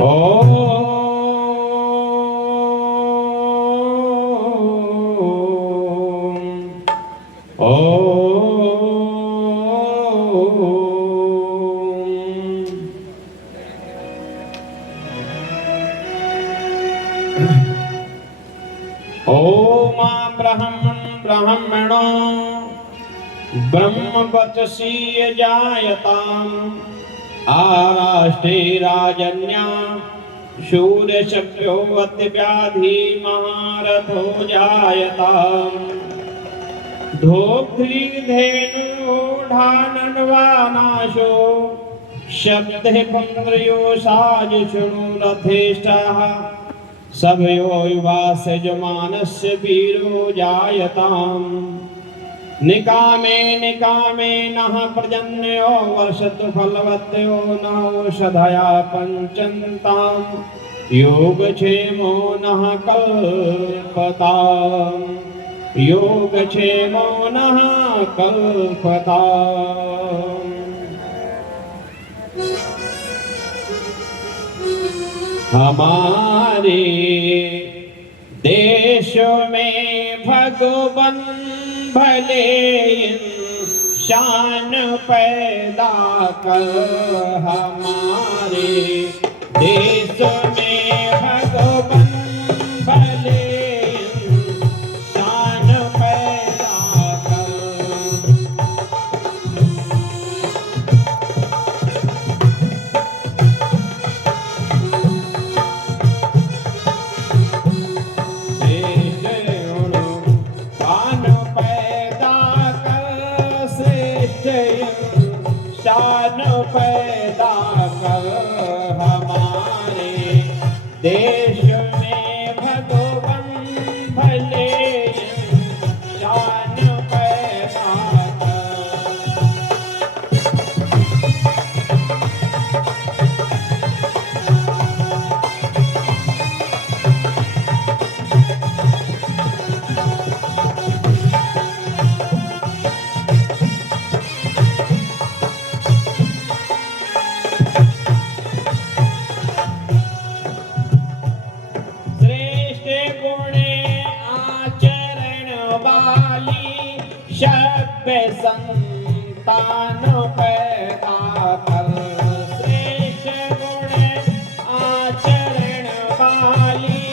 ओम ब्रह्मणो ब्रह्मवचसी जायताम् आराष्टे राजन्या शूरशव्योऽवति व्याधि महारथो जायताम् धोक्त्रीधेनुढानन्वानाशो शब्दे पुन्द्रयो साज शृणु रथेष्टाः सभयो युवास यजमानस्य वीरो जायताम् निकामे निकामे नः पर्जन्यो वर्षतु फलवत्यो नौषधया पञ्चन्ताम् योगक्षेमो नः कल्पताम् योगक्षेमो नः कल्पताम्। हमारे देश में भगवन भले शान पैदा कर हमारे देश में भगवन भले शान पैदा कर। शान पैदा कर हमारे देश में भगवन भले शान पैदा सभ्य संतान पैदा कर। श्रेष्ठ गुण आचरण वाली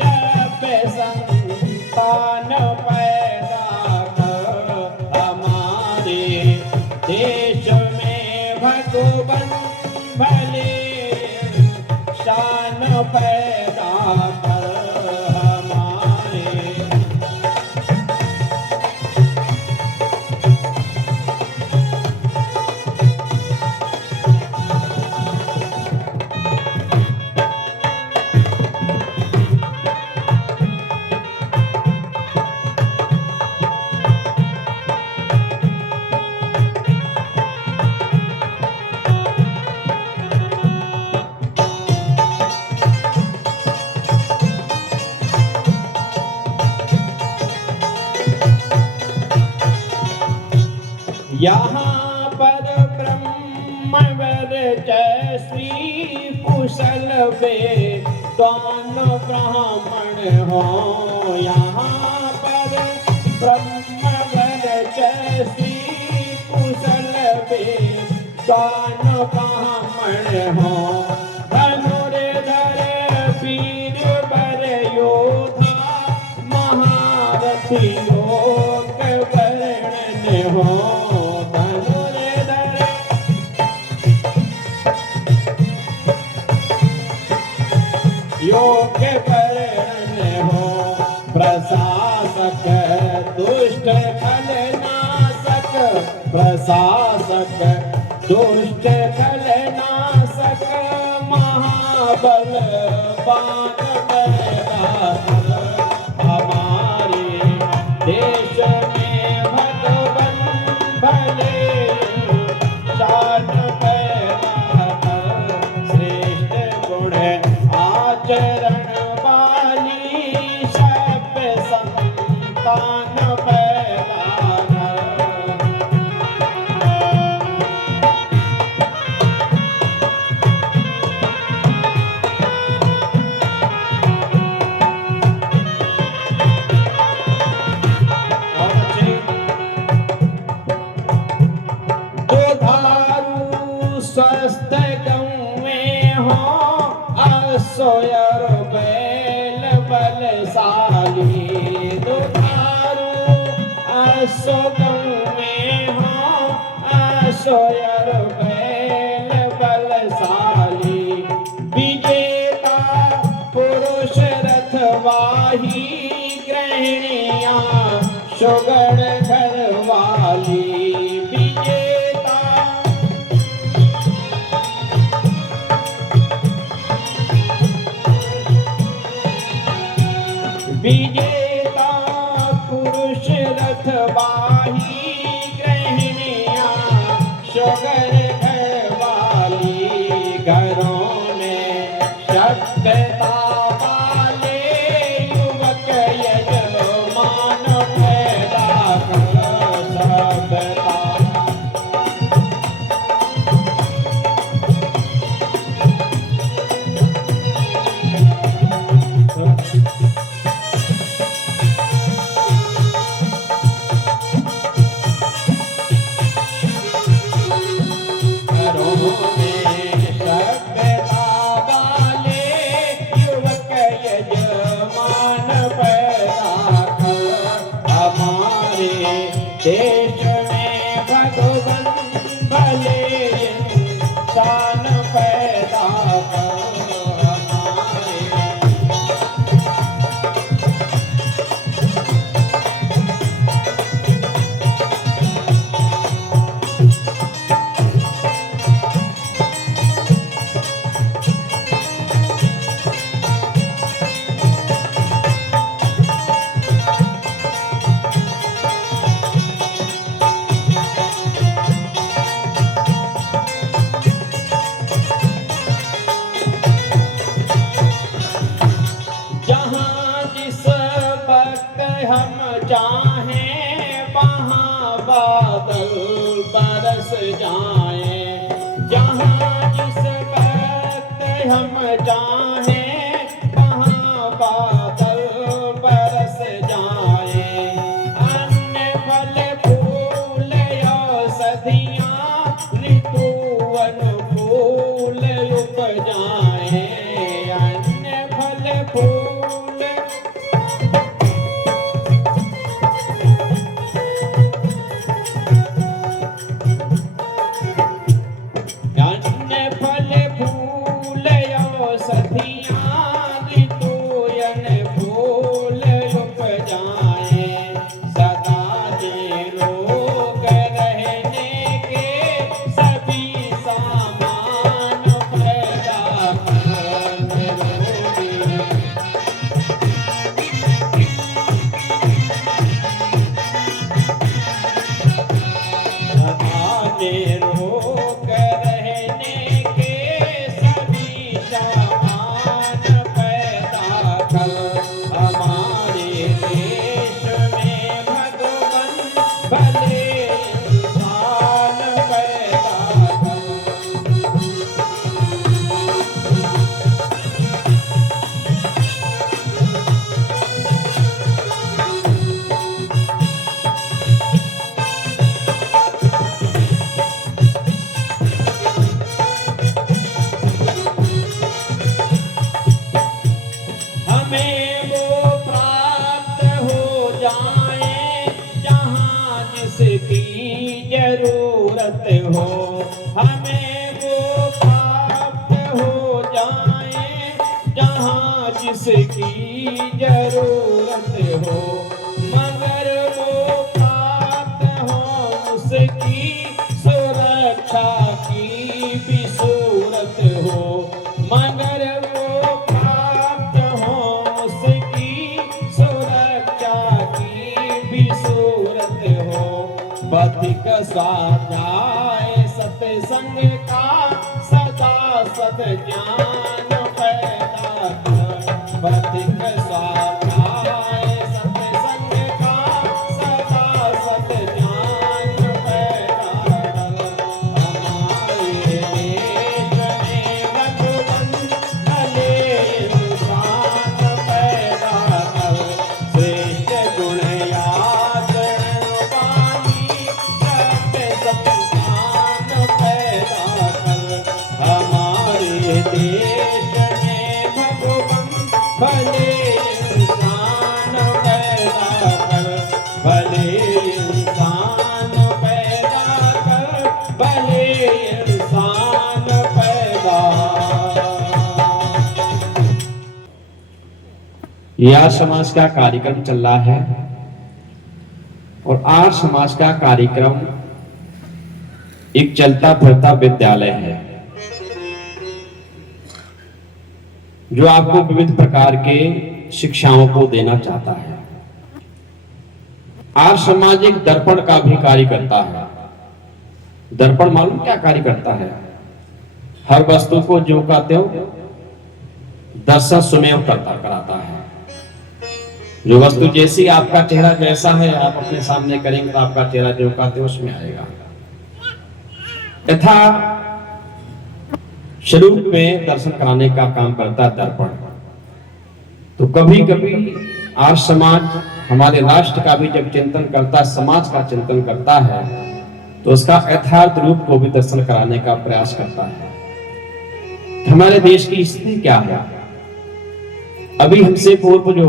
सभ्य संतान पैदा कर हमारे देश में भगवन भले शान पैदा कर। यहाँ पर ब्रह्मवर श्री कुशल विद्वान ब्राह्मण हो। यहाँ पर ब्रह्मवर श्री कुशल विद्वान ब्राह्मण हो। धनुर्धर वीर वर योधा महारथी योग वर्णन हो। योग वर्ण हो प्रशासक दुष्ट खलनाशक प्रशासक दुष्ट खलनाशक महाबलवान हमारे देश में भगवन भले शान पैदा कर। श्रेष्ठ गुण आचरण वाली सभ्य संतान पैदा कर। हो असोयर बैल बलशाली दुधारू असो गाँव में हो असोयर बैल बलशाली विजेता पुरुष रथवाही गृहिणियाँ सुगण घरवाली विजेता विजेता पुरुष रथवाही गृहिणियाँ सुगण घरवाली घरों में सभ्यता वाले युवक यजमान पैदा कर सभ्यता देश में भगवन भले इंसान पैदा कर हमारे हम चाहें वहाँ बादल बरस जाएं जहाँ जिस वक्त हम चाहें वहाँ बादल बरस जाएं अन्न फल फूल औषधियाँ ऋतु अनुकूल उपजाएं अन्न फल फूल जरूरत हो हमें वो प्राप्त हो जाए जहाँ जिसकी जरूरत हो मगर वो प्राप्त हो उसकी सुरक्षा की भी सूरत हो मगर वो प्राप्त हो उसकी सुरक्षा की भी सूरत हो बधिक स्वाध्याय सत्संग का सदा सत ज्ञान पैदा कर बधिक स्वाध्याय सत्संग का सदा सत ज्ञान पैदा कर हमारे देश में भगवन भले इंसान पैदा कर श्रेष्ठ गुण याद वाली सत्य देश में भगवान भले इंसान पैदा कर, भले इंसान पैदा कर, भले इंसान पैदा। ये आर्य समाज का कार्यक्रम चल रहा है और आर्य समाज का कार्यक्रम एक चलता फिरता विद्यालय है जो आपको विविध प्रकार के शिक्षाओं को देना चाहता है। आर्य समाज एक दर्पण का भी कार्य करता है। दर्पण मालूम क्या कार्य करता है? हर वस्तु को जो कहते हो दर्शन सुमेव करता कराता है। जो वस्तु जैसी आपका चेहरा जैसा है आप अपने सामने करेंगे तो आपका चेहरा जो कहते हो उसमें आएगा। तथा स्वरूप में दर्शन कराने का काम करता है दर्पण। तो कभी कभी आर्य समाज हमारे राष्ट्र का भी जब चिंतन करता है, समाज का चिंतन करता है, तो उसका यथार्थ रूप को भी दर्शन कराने का प्रयास करता है। हमारे देश की स्थिति क्या है? अभी हमसे पूर्व जो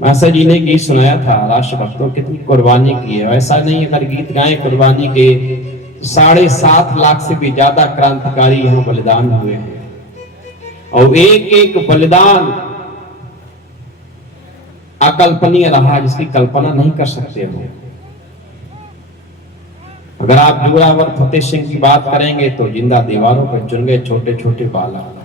मासा जी ने गीत सुनाया था, राष्ट्रभक्तों कितनी कुर्बानी की है। ऐसा नहीं अगर गीत गाएं कुर्बानी के, 7.5 लाख से भी ज्यादा क्रांतिकारी यहाँ बलिदान हुए हैं और एक एक बलिदान अकल्पनीय रहा, जिसकी कल्पना नहीं कर सकते हो। अगर आप जोरावर फतेह सिंह की बात करेंगे तो जिंदा दीवारों पर चुन गए छोटे छोटे बालक।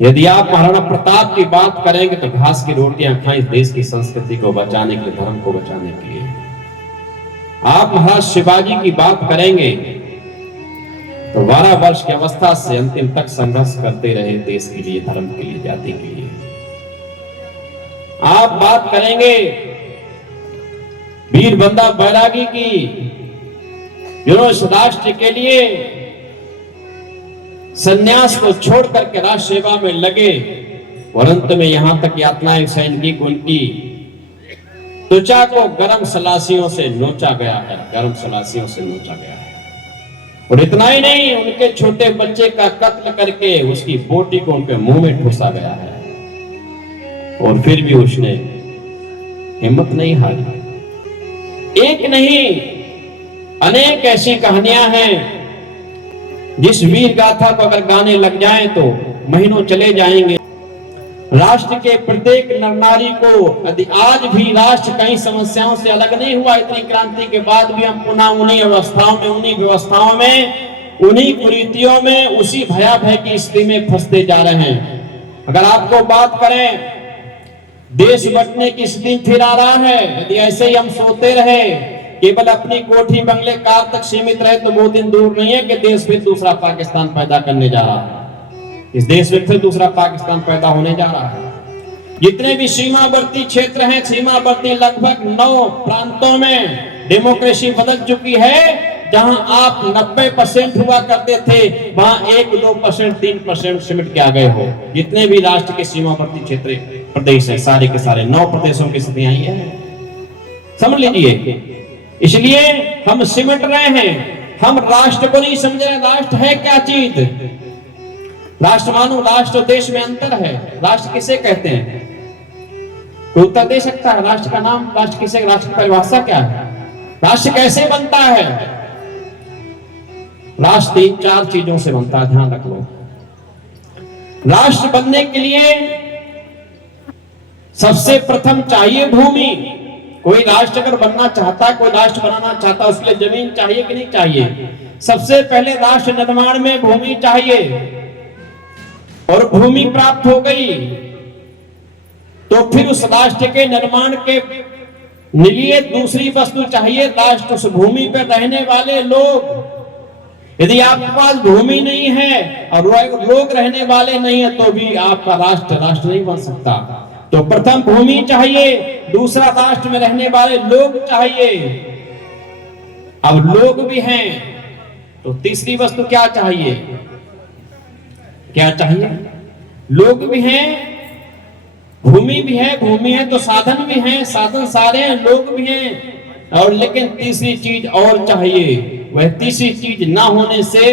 यदि आप महाराणा प्रताप की बात करेंगे तो घास की रोटियां खाएं इस देश की संस्कृति को बचाने के लिए, धर्म को बचाने के लिए। आप महाराज शिवाजी की बात करेंगे तो 12 वर्ष की अवस्था से अंतिम तक संघर्ष करते रहे देश के लिए, धर्म के लिए, जाति के लिए। आप बात करेंगे वीर बंदा बैरागी की, जिन्होंने इस राष्ट्र के लिए संन्यास को छोड़ करके राष्ट्र सेवा में लगे और अंत में यहां तक यातनाएं सहन की, उनकी त्वचा को गर्म सलासियों से नोचा गया है, गर्म सलासियों से नोचा गया है। और इतना ही नहीं, उनके छोटे बच्चे का कत्ल करके उसकी बोटी को उनके मुंह में ठूसा गया है और फिर भी उसने हिम्मत नहीं हारी। एक नहीं अनेक ऐसी कहानियां हैं जिस वीर गाथा को अगर गाने लग जाएं तो महीनों चले जाएंगे। राष्ट्र के प्रत्येक नर नारी को, यदि आज भी राष्ट्र कई समस्याओं से अलग नहीं हुआ, इतनी क्रांति के बाद भी हम पुनः उन्हीं अवस्थाओं में, उन्हीं व्यवस्थाओं में, उन्हीं कुरीतियों में, उसी भयाभय की स्थिति में फंसते जा रहे हैं। अगर आपको बात करें, देश बंटने की स्थिति फिर आ रहा है। यदि ऐसे ही हम सोते रहे, केवल अपनी कोठी बंगले कार तक सीमित रहे, तो वो दिन दूर नहीं है कि देश फिर दूसरा पाकिस्तान पैदा करने जा रहा है। इस देश में फिर दूसरा पाकिस्तान पैदा होने जा रहा है। जितने भी सीमावर्ती क्षेत्र हैं, सीमावर्ती लगभग 9 प्रांतों में डेमोक्रेसी बदल चुकी है। जहां आप 90% हुआ करते थे, वहां 1-2%, 3% सिमट के आ गए हो। जितने भी राष्ट्र के सीमावर्ती क्षेत्र प्रदेश है, सारे के सारे 9 प्रदेशों की स्थिति आई है, समझ लीजिए। इसलिए हम सिमट रहे हैं, हम राष्ट्र को नहीं समझ रहे। राष्ट्र है क्या चीज? राष्ट्र मानो राष्ट्र देश में अंतर है। राष्ट्र किसे कहते हैं? कोई उत्तर दे सकता है? राष्ट्र का नाम, राष्ट्र किसे, राष्ट्र की परिभाषा क्या है? राष्ट्र कैसे बनता है? राष्ट्र 3-4 चीजों से बनता है, ध्यान रख लो। राष्ट्र बनने के लिए सबसे प्रथम चाहिए भूमि। कोई राष्ट्र अगर बनना चाहता, कोई राष्ट्र बनाना चाहता, उसके लिए जमीन चाहिए कि नहीं चाहिए? सबसे पहले राष्ट्र निर्माण में भूमि चाहिए, और भूमि प्राप्त हो गई तो फिर उस राष्ट्र के निर्माण के लिए दूसरी वस्तु चाहिए, राष्ट्र, उस भूमि पर रहने वाले लोग। यदि आपके पास भूमि नहीं है और लोग रहने वाले नहीं है, तो भी आपका राष्ट्र नहीं बन सकता। तो प्रथम भूमि चाहिए, दूसरा राष्ट्र में रहने वाले लोग चाहिए। अब लोग भी हैं तो तीसरी वस्तु क्या चाहिए? क्या चाहिए? लोग भी हैं, भूमि भी है, भूमि है तो साधन भी हैं, साधन सारे हैं, लोग भी हैं, और लेकिन तीसरी चीज और चाहिए। वह तीसरी चीज ना होने से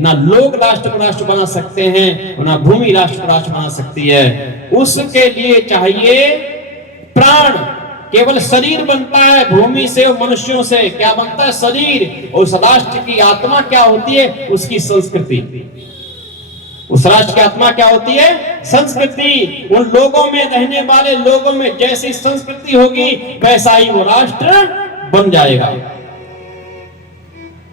ना लोग राष्ट्र को राष्ट्र बना सकते हैं, ना भूमि राष्ट्र को राष्ट्र बना सकती है। उसके लिए चाहिए प्राण। केवल शरीर बनता है भूमि से और मनुष्यों से। क्या बनता है? शरीर। और उस राष्ट्र की आत्मा क्या होती है? उसकी संस्कृति। उस राष्ट्र की आत्मा क्या होती है? संस्कृति। उन लोगों में, रहने वाले लोगों में जैसी संस्कृति होगी वैसा ही वो राष्ट्र बन जाएगा।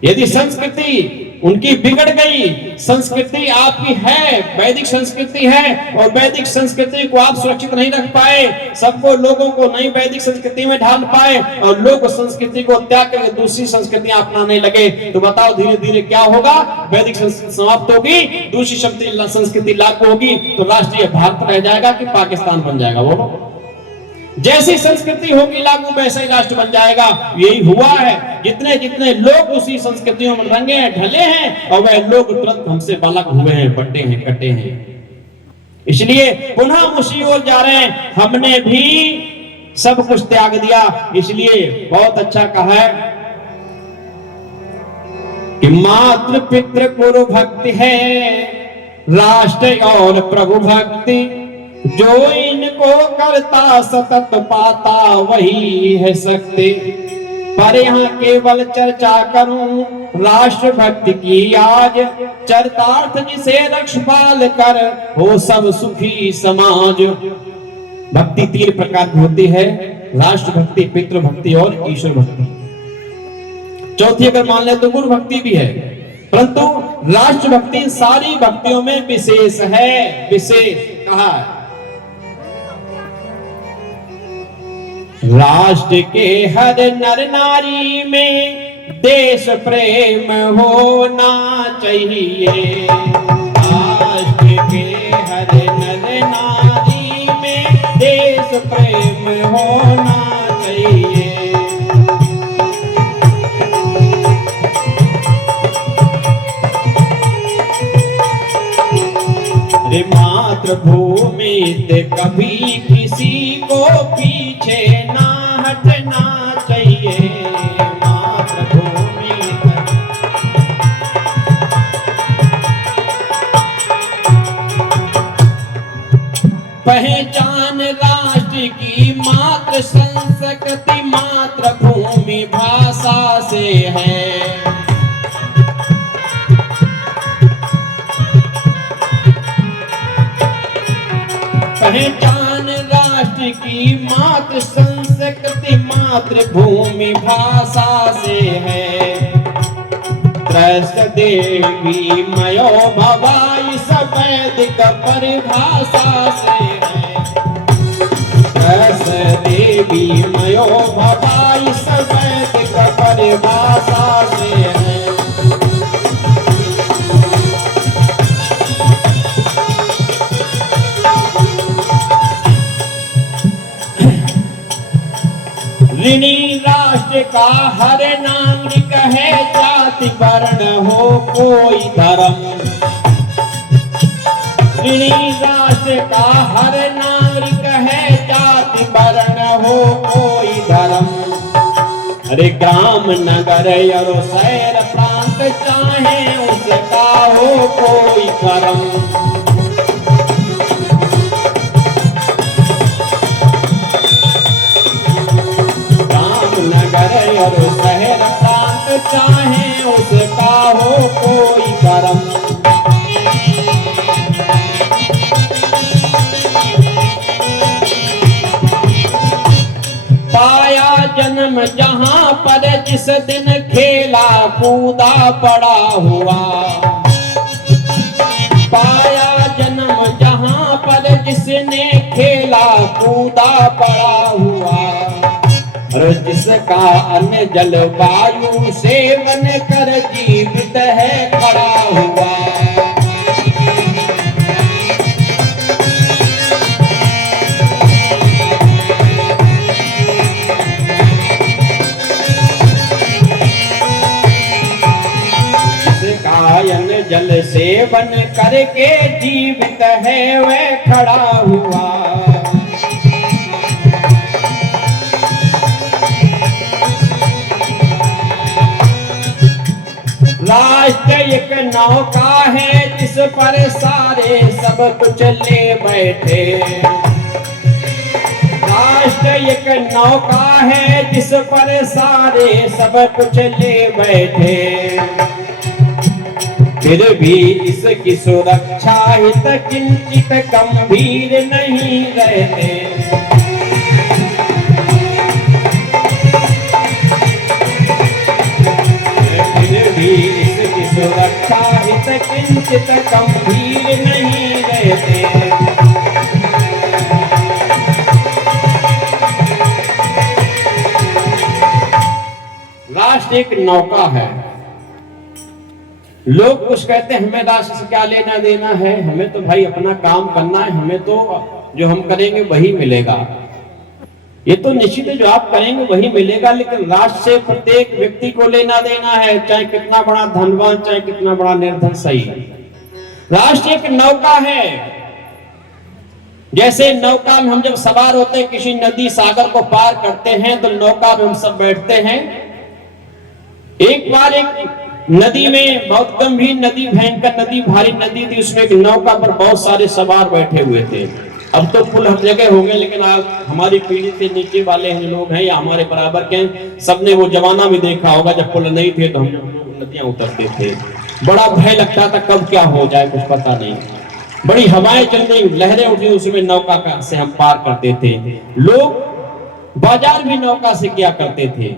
यदि संस्कृति उनकी बिगड़ गई, संस्कृति आपकी है, वैदिक संस्कृति है, और वैदिक संस्कृति को आप सुरक्षित नहीं रख पाए, सबको लोगों को नई वैदिक संस्कृति में ढाल पाए, और लोग संस्कृति को त्याग करके दूसरी संस्कृतियां अपनाने लगे, तो बताओ धीरे धीरे क्या होगा? वैदिक संस्कृति समाप्त होगी, दूसरी संस्कृति लागू होगी, तो राष्ट्रीय भारत रह जाएगा कि पाकिस्तान बन जाएगा? बोलो। जैसी संस्कृति होगी लागू वैसा ही राष्ट्र बन जाएगा। यही हुआ है। जितने जितने लोग उसी संस्कृतियों में रंगे हैं, ढले हैं, और वह लोग तुरंत हमसे बालक हुए हैं, बटे हैं, कटे हैं। इसलिए पुनः उसी ओर जा रहे हैं। हमने भी सब कुछ त्याग दिया। इसलिए बहुत अच्छा कहा है कि मातृ पितृ गुरु भक्ति है, राष्ट्र और प्रभु भक्ति, जो इनको करता सतत पाता वही है शक्ति। पर यहाँ केवल चर्चा करूं राष्ट्र भक्ति की आज, चरितार्थ जिसे रक्षपाल कर हो सब सुखी समाज। भक्ति 3 प्रकार की होती है, राष्ट्र भक्ति, पितृ भक्ति और ईश्वर भक्ति। चौथी अगर मान ले तो गुरु भक्ति भी है, परंतु राष्ट्र भक्ति सारी भक्तियों में विशेष है। विशेष कहा है। राष्ट्र के हर नर नारी में देश प्रेम होना चाहिए। राष्ट्र के हर नर नारी में देश प्रेम होना चाहिए। मातृभूमि से कभी किसी को पीछे ना हटना चाहिए। मातृभूमि पहचान राष्ट्र की मातृ संस्कृति मातृभूमि भाषा से है। पहचान राष्ट्र की मातृ संस्कृति मातृभूमि भाषा से है। त्रस्त देवी मयो भवाई वैदिक परिभाषा से है। त्रस्त देवी मयो भवाई वैदिक परिभाषा से है। ऋणी राष्ट्र का हर नागरिक है, जाति वर्ण हो कोई धर्म। ऋणी राष्ट्र का हर नागरिक है, जाति वर्ण हो कोई धर्म। अरे ग्राम नगर और शहर प्रांत चाहे उसका हो कोई कर्म। और शहर प्रांत चाहे उसका हो कोई कर्म। पाया जन्म जहां पर जिस दिन खेला कूदा पड़ा हुआ। पाया जन्म जहां पर जिसने खेला कूदा पड़ा हुआ। जिसका अन्य जलवायु सेवन कर जीवित है खड़ा हुआ। जिसका अन्य जल सेवन करके जीवित है वह खड़ा हुआ। राष्ट्र एक नौका है जिस पर सारे सब कुछ ले बैठे। राष्ट्र एक नौका है जिस पर सारे सब कुछ ले बैठे। फिर भी इसकी सुरक्षा हित किंचित गंभीर नहीं रहते। इसकी सुरक्षा हित किंचित गंभीर नहीं रहते। राष्ट्र एक नौका है। लोग कुछ कहते हैं हमें राष्ट्र से क्या लेना देना है, हमें तो भाई अपना काम करना है, हमें तो जो हम करेंगे वही मिलेगा। ये तो निश्चित है जो आप करेंगे वही मिलेगा, लेकिन राष्ट्र से प्रत्येक व्यक्ति को लेना देना है, चाहे कितना बड़ा धनवान चाहे कितना बड़ा निर्धन। सही है। राष्ट्र एक नौका है। जैसे नौका में हम जब सवार होते हैं किसी नदी सागर को पार करते हैं तो नौका में हम सब बैठते हैं। एक बार एक नदी में, बहुत गंभीर नदी, भयंकर नदी, भारी नदी थी, उसमें एक नौका पर बहुत सारे सवार बैठे हुए थे। अब तो पुल हर जगह हो गए, लेकिन आप हमारी पीढ़ी से नीचे वाले हम लोग हैं या हमारे बराबर के, सबने वो जमाना भी देखा होगा जब पुल नहीं थे तो हम नदियां उतरते थे। बड़ा भय लगता था कब क्या हो जाए, कुछ पता नहीं। बड़ी हवाएं चल रही, लहरें उठी, उसमें नौका का से हम पार करते थे। लोग बाजार भी नौका से किया करते थे,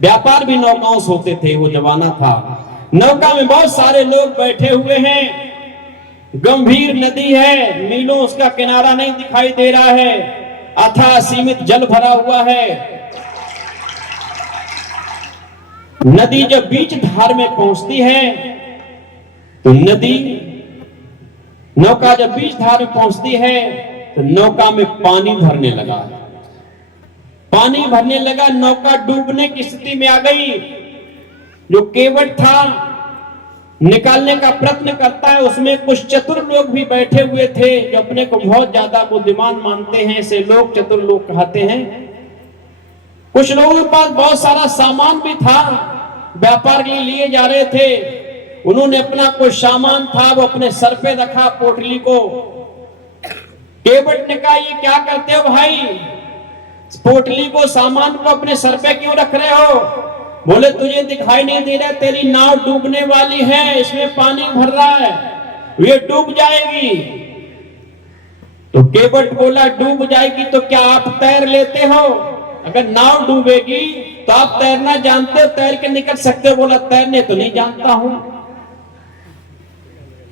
व्यापार भी नौकाओं से होते थे, वो जमाना था। नौका में बहुत सारे लोग बैठे हुए हैं। गंभीर नदी है, मीलों उसका किनारा नहीं दिखाई दे रहा है, अथाह सीमित जल भरा हुआ है। नदी जब बीच धार में पहुंचती है तो नौका जब बीच धार में पहुंचती है तो नौका में पानी भरने लगा। पानी भरने लगा, नौका डूबने की स्थिति में आ गई। जो केवट था निकालने का प्रयत्न करता है, उसमें कुछ चतुर लोग भी बैठे हुए थे जो अपने को बहुत ज्यादा बुद्धिमान मानते हैं, ऐसे लोग चतुर लोग कहते हैं। कुछ लोगों के पास बहुत सारा सामान भी था, व्यापार के लिए जा रहे थे। उन्होंने अपना कोई सामान था वो अपने सर पे रखा, पोटली को। केवट ने कहा ये क्या करते हो भाई, पोटली को, सामान को अपने सर पे क्यों रख रहे हो? बोले तुझे दिखाई नहीं दे रहा, तेरी नाव डूबने वाली है, इसमें पानी भर रहा है, ये डूब जाएगी। तो केवट बोला डूब जाएगी तो क्या आप तैर लेते हो? अगर नाव डूबेगी तो आप तैरना जानते हो, तैर के निकल सकते हो? बोला तैरने तो नहीं जानता हूं।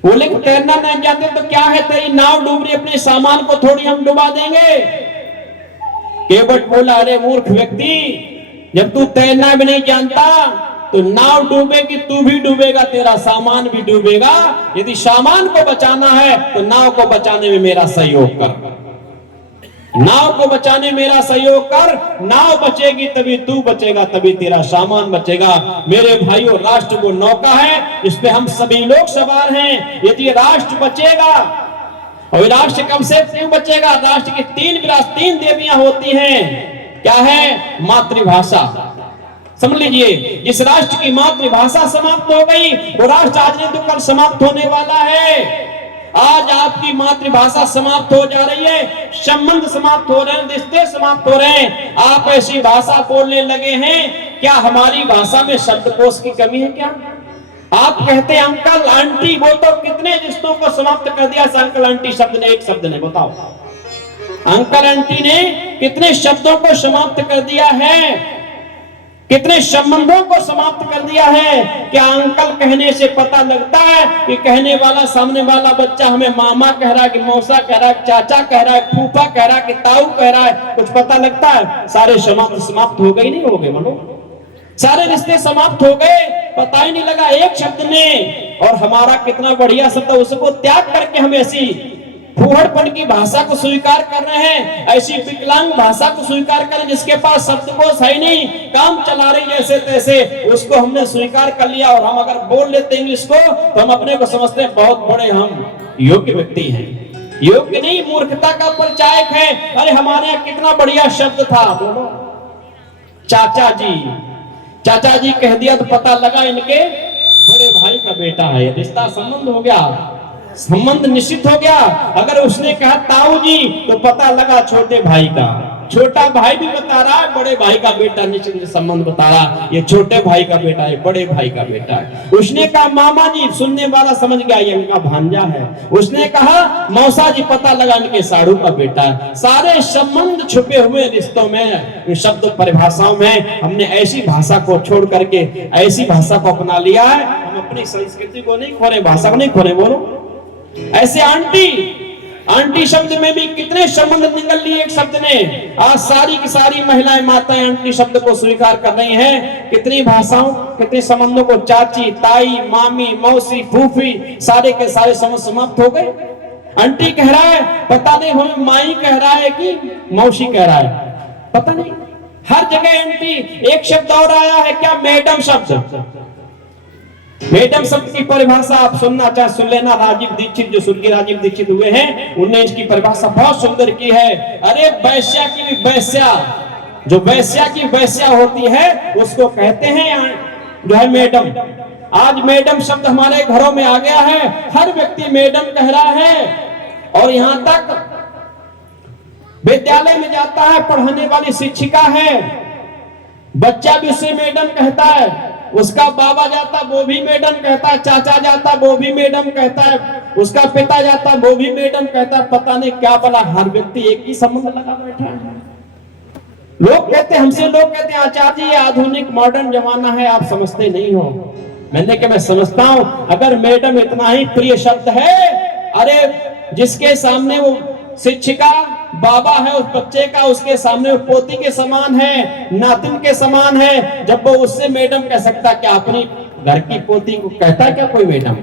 बोले कि तैरना नहीं जानते तो क्या है, तेरी नाव डूब रही, अपने सामान को थोड़ी हम डुबा देंगे? केवट बोला अरे मूर्ख व्यक्ति, जब तू तैरना भी नहीं जानता तो नाव डूबेगी, तू भी डूबेगा, तेरा सामान भी डूबेगा। यदि सामान को बचाना है तो नाव को बचाने में मेरा सहयोग कर, नाव को बचाने मेरा सहयोग कर। नाव बचेगी तभी तू बचेगा, तभी तेरा सामान बचेगा। मेरे भाइयों, राष्ट्र वो नौका है जिसपे हम सभी लोग सवार हैं। यदि राष्ट्र बचेगा, और राष्ट्र कब से क्यों बचेगा? राष्ट्र की तीन देवियां होती हैं। क्या है? मातृभाषा। समझ लीजिए, जिस राष्ट्र की मातृभाषा समाप्त हो गई वो राष्ट्र आज नहीं तो कल समाप्त होने वाला है। आज आपकी मातृभाषा समाप्त हो जा रही है, संबंध समाप्त हो रहे हैं, रिश्ते समाप्त हो रहे हैं। आप ऐसी भाषा बोलने लगे हैं, क्या हमारी भाषा में शब्दकोश की कमी है क्या? आप कहते हैं अंकल आंटी, वो तो कितने रिश्तों को समाप्त कर दिया अंकल आंटी शब्द ने, एक शब्द ने। बताओ, अंकल आंटी ने कितने शब्दों को समाप्त कर दिया है, कितने संबंधों को समाप्त कर दिया है। क्या अंकल कहने से पता लगता है कि कहने वाला, सामने वाला बच्चा हमें मामा कह रहा है कि मौसा कह रहा है, चाचा कह रहा है, फूफा कह रहा है कि ताऊ कह रहा है? कुछ पता लगता है? सारे समाप्त हो गए, नहीं हो गए? बोलो, सारे रिश्ते समाप्त हो गए, पता ही नहीं लगा एक शब्द ने। और हमारा कितना बढ़िया शब्द, उसको त्याग करके हम ऐसी फूहड़पन की भाषा को स्वीकार कर रहे हैं, ऐसी विकलांग भाषा को स्वीकार कर रहे हैं जिसके पास शब्दकोश है नहीं, काम चला रही जैसे तैसे, उसको हमने स्वीकार कर लिया। और हम अगर बोल लेते इंग्लिश को तो हम अपने को समझते हैं बहुत बड़े हम योग्य व्यक्ति हैं। योग्य नहीं, मूर्खता का परिचायक है। अरे हमारे यहाँ कितना बढ़िया शब्द था, बोलो, चाचा जी। चाचा जी कह दिया तो पता लगा इनके बड़े भाई का बेटा है, रिश्ता संबंध हो गया, संबंध निश्चित हो गया। अगर उसने कहा ताऊ जी तो पता लगा छोटे भाई का, छोटा भाई भी बता रहा है बड़े भाई का बेटा, निश्चित संबंध बता रहा ये छोटे भाई का बेटा है, बड़े भाई का बेटा है। उसने कहा मामा जी, सुनने वाला समझ गया ये इनका भांजा है। उसने कहा मौसा जी, पता लगा इनके साड़ू का बेटा है। सारे संबंध छुपे हुए रिश्तों में, शब्द परिभाषाओं में हमने ऐसी भाषा को छोड़ करके ऐसी भाषा को अपना लिया है। हम अपनी संस्कृति को नहीं खो रहे, भाषा को नहीं खो रहे। बोलो ऐसे आंटी शब्द में भी कितने संबंध निकल लिए एक शब्द ने। आज सारी की सारी महिलाएं माताएं आंटी शब्द को स्वीकार कर रही हैं। कितनी भाषाओं, कितने संबंधों को चाची, ताई, मामी, मौसी, फूफी, सारे के सारे संबंध समाप्त हो गए। आंटी कह रहा है, पता नहीं हमें माई कह रहा है कि मौसी कह रहा है, पता नहीं। हर जगह आंटी। एक शब्द और आया है क्या, मैडम शब्द। मैडम शब्द की परिभाषा आप सुनना चाहे सुन लेना। राजीव दीक्षित, जो स्वर्गीय राजीव दीक्षित हुए हैं, उन्होंने इसकी परिभाषा बहुत सुंदर की है। अरे वैश्या की भी वैश्या, जो वैश्या की वैश्या होती है उसको कहते हैं जो है मैडम। आज मैडम शब्द हमारे घरों में आ गया है, हर व्यक्ति मैडम कह रहा है। और यहां तक विद्यालय में जाता है, पढ़ाने वाली शिक्षिका है, बच्चा भी उसे मैडम कहता है। उसका बाबा जाता वो भी मैडम कहता है, चाचा जाता वो भी मैडम कहता है, उसका पिता जाता वो भी मैडम कहता है। पता नहीं क्या बोला, हर व्यक्ति एक ही संबंध लगा बैठा है। लोग कहते हैं, हमसे लोग कहते हैं आचार्य जी ये आधुनिक मॉडर्न जमाना है, आप समझते नहीं हो। मैंने कहा मैं समझता हूं। अगर मैडम इतना ही प्रिय शब्द है, अरे जिसके सामने वो शिक्षिका बाबा है उस बच्चे का, उसके सामने पोती के समान है, नातिन के समान है, जब वो उससे मैडम कह सकता, क्या अपनी घर की पोती को कहता है क्या कोई मैडम?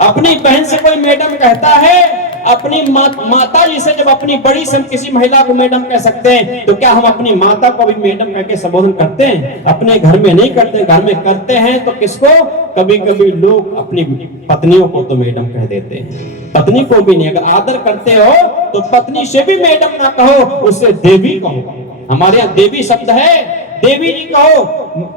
अपनी बहन से कोई मैडम कहता है? अपनी माता जी से जब अपनी बड़ी से किसी महिला को मैडम कह सकते हैं, तो क्या हम अपनी माता को भी मैडम कह के संबोधन करते हैं? अपने घर में नहीं करते, घर में करते हैं तो किसको? कभी कभी लोग अपनी पत्नियों को तो मैडम कह देते हैं, पत्नी को भी नहीं। अगर आदर करते हो तो पत्नी से भी मैडम ना कहो, उससे देवी कहो। हमारे यहाँ देवी शब्द है, देवी जी कहो,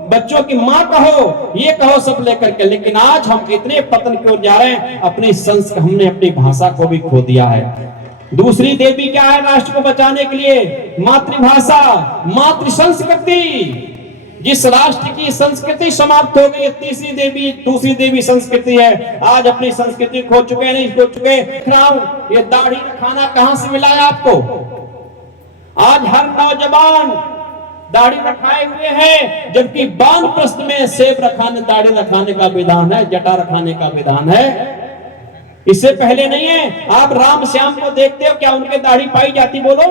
बच्चों की माँ कहो, ये कहो सब लेकर के। लेकिन आज हम इतने पतन की ओर जा रहे हैं, हमने अपनी भाषा को भी खो दिया है। दूसरी देवी क्या है राष्ट्र को बचाने के लिए? मातृभाषा, मातृ संस्कृति। जिस राष्ट्र की संस्कृति समाप्त हो गई, तीसरी देवी, दूसरी देवी संस्कृति है। आज अपनी संस्कृति खो चुके, नहीं खो चुके। ये दाढ़ी रखाना कहां से मिला है आपको? आज हर नौजवान दाढ़ी रखाए हुए हैं, जबकि वानप्रस्थ में सेब रखाने, दाढ़ी रखाने का विधान है, जटा रखाने का विधान है। इससे पहले नहीं है। आप राम श्याम को देखते हो, क्या उनके दाढ़ी पाई जाती? बोलो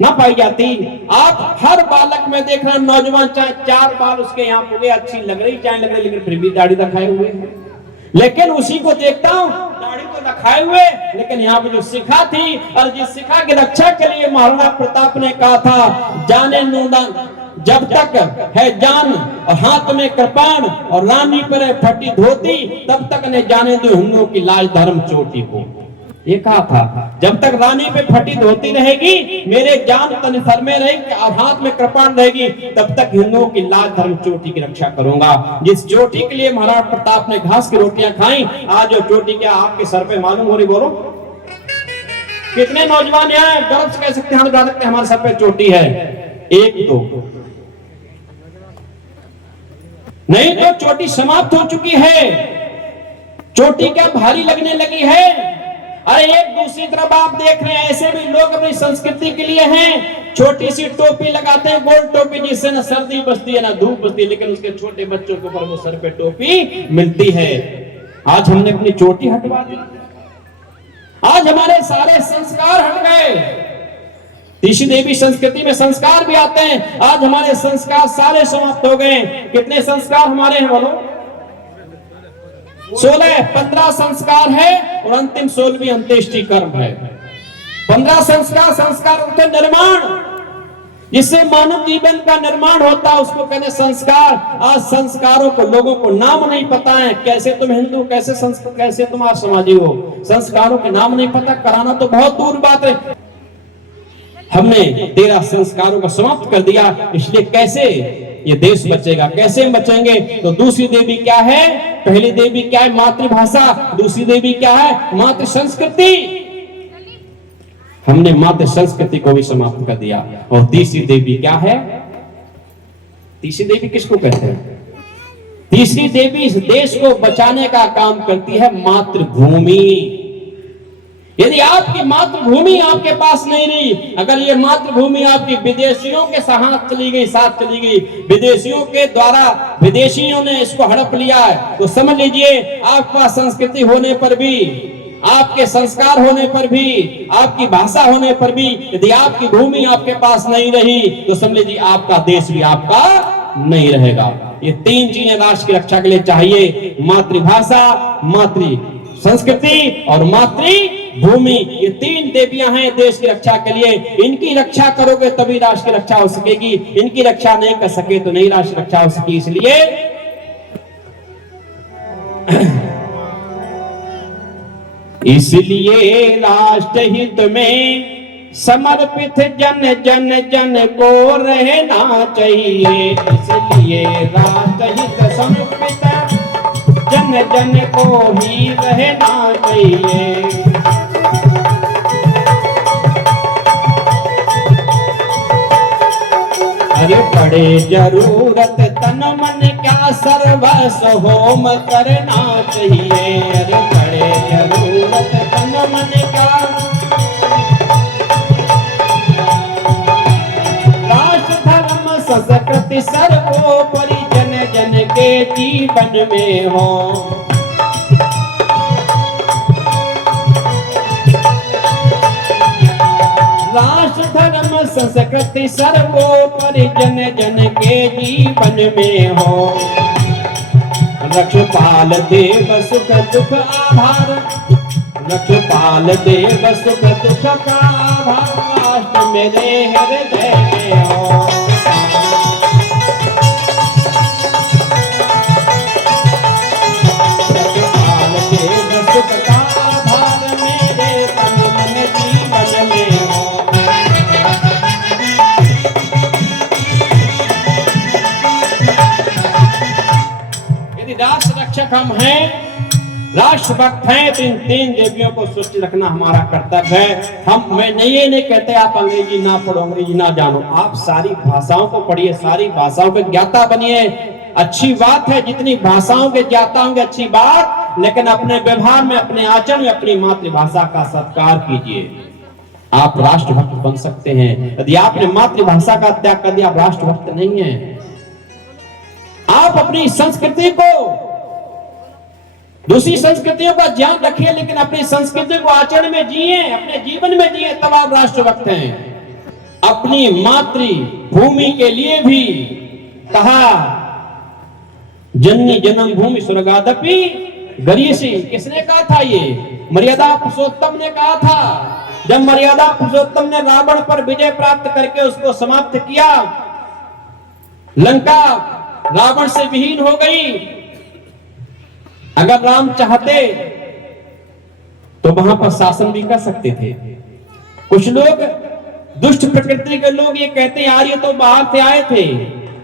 ना पाई जाती। आप हर बालक में देख रहे नौजवान, चाहे 4 बाल उसके यहाँ पूरे अच्छी लग रही, चाहे लग रही, लेकिन फिर भी दाढ़ी रखाए हुए हैं। लेकिन उसी को देखता हूं, दाढ़ी तो रखाए हुए, लेकिन यहाँ पे जो शिखा थी, और जिस शिखा की रक्षा के लिए महाराणा प्रताप ने कहा था, जाने नूना जब तक है जान और हाथ में कृपाण और रानी पर है फटी धोती, तब तक ने जाने दो हिंदुओं की लाज धर्म चोटी को। ये कहा था, जब तक रानी पे फटी धोती रहेगी, मेरे जान तन सर में रहेगी और हाथ में कृपाण रहेगी, तब तक हिंदुओं की लाज धर्म चोटी की रक्षा करूंगा। जिस चोटी के लिए महाराणा प्रताप ने घास की रोटियां खाई, आज वो चोटी क्या आपके सर पे मालूम हो रही? बोलो कितने नौजवान यहाँ गर्व से कह सकते हैं, हमारे सर पे चोटी है? एक दो नहीं तो चोटी समाप्त हो चुकी है। चोटी क्या भारी लगने लगी है? अरे एक दूसरी तरफ आप देख रहे हैं, ऐसे भी लोग अपनी संस्कृति के लिए हैं, छोटी सी टोपी लगाते हैं, गोल टोपी, जिससे ना सर्दी बचती है ना धूप बचती है, लेकिन उसके छोटे बच्चों के ऊपर वो सर पे टोपी मिलती है। आज हमने अपनी चोटी हटवा दी, आज हमारे सारे संस्कार हट गए। तीसरी देवी संस्कृति में संस्कार भी आते हैं, आज हमारे संस्कार सारे समाप्त हो गए। कितने संस्कार हमारे हैं बोलो? 15 संस्कार है और अंतिम 16वीं अंत्येष्टि कर्म है। 15 संस्कार होते निर्माण, जिससे मानव जीवन का निर्माण होता है, उसको कहते संस्कार। आज संस्कारों को लोगों को नाम नहीं पता है। कैसे तुम हिंदू, कैसे संस्कृत, कैसे तुम आज समाजी हो, संस्कारों के नाम नहीं पता। कराना तो बहुत दूर बात है। हमने 13 संस्कारों को समाप्त कर दिया। इसलिए कैसे ये देश बचेगा। कैसे बचेंगे? तो दूसरी देवी क्या है? पहली देवी क्या है? मातृभाषा। दूसरी देवी क्या है? मातृ संस्कृति। हमने मातृ संस्कृति को भी समाप्त कर दिया। और तीसरी देवी क्या है? तीसरी देवी किसको कहते हैं? तीसरी देवी इस देश को बचाने का काम करती है मातृभूमि। यदि आपकी मातृभूमि आपके पास नहीं रही, अगर ये मातृभूमि आपकी विदेशियों के साथ चली गई, विदेशियों के द्वारा विदेशियों ने इसको हड़प लिया है, तो समझ लीजिए आपके पास संस्कृति होने पर भी, आपके संस्कार होने पर भी, आपकी भाषा होने पर भी, यदि आपकी भूमि आपके पास नहीं रही, तो समझ लीजिए आपका देश भी आपका नहीं रहेगा। ये तीन चीजें राष्ट्र की रक्षा के लिए चाहिए: मातृभाषा, मातृ संस्कृति और मातृभूमि। ये तीन देवियां हैं देश की रक्षा के लिए। इनकी रक्षा करोगे तभी राष्ट्र की रक्षा हो सकेगी। इनकी रक्षा नहीं कर सके तो नहीं राष्ट्र की रक्षा हो सकी। इसलिए राष्ट्र हित में समर्पित जन जन जन को रहना चाहिए। इसलिए राष्ट्र हित समर्पित जन जन को ही रहना चाहिए। अरे पड़े जरूरत तन मन क्या सर्वस्व होम करना चाहिए। अरे पड़े जरूरत तन मन क्या, राष्ट्र धर्म संस्कृति सर्वोपरि जन जन के जीवन में हो। राष्ट्र धर्म संस्कृति सर्वोपरि जन जन के जीवन में हो। रक्षपाल देव सुख दुख आधार, रक्षपाल देव सुख दुख का आधार राष्ट्र मेरे हृदय में हो। रक्षपाल देव सुख का आधार मेरे तन मन जीवन में हो। यदि राष्ट्र रक्षक हम हैं, राष्ट्रभक्त हैं, तो इन तीन देवियों को सुरक्षित रखना हमारा कर्तव्य है। मैं ये नहीं कहते आप अंग्रेजी ना पढ़ो, अंग्रेजी ना जानो, आप सारी भाषाओं को पढ़िए, सारी भाषाओं के ज्ञाता बनिए। अच्छी बात है, जितनी भाषाओं के ज्ञाता होंगे अच्छी बात, लेकिन अपने व्यवहार में, अपने आचरण में अपनी मातृभाषा का सत्कार कीजिए। आप राष्ट्रभक्त बन सकते हैं। यदि आपने मातृभाषा का त्याग कर दिया, आप राष्ट्रभक्त नहीं है। आप अपनी संस्कृति को, दूसरी संस्कृतियों का ध्यान रखिए, लेकिन अपनी संस्कृति को आचरण में जिए, अपने जीवन में जिए, तब आप राष्ट्रभक्त हैं। अपनी मातृभूमि के लिए भी कहा, जननी जन्म भूमि स्वर्गादपि गरीयसी। किसने कहा था? ये मर्यादा पुरुषोत्तम ने कहा था। जब मर्यादा पुरुषोत्तम ने रावण पर विजय प्राप्त करके उसको समाप्त किया, लंका रावण से विहीन हो गई। अगर राम चाहते तो वहां पर शासन भी कर सकते थे। कुछ लोग, दुष्ट प्रकृति के लोग ये कहते हैं यार ये तो बाहर से आए थे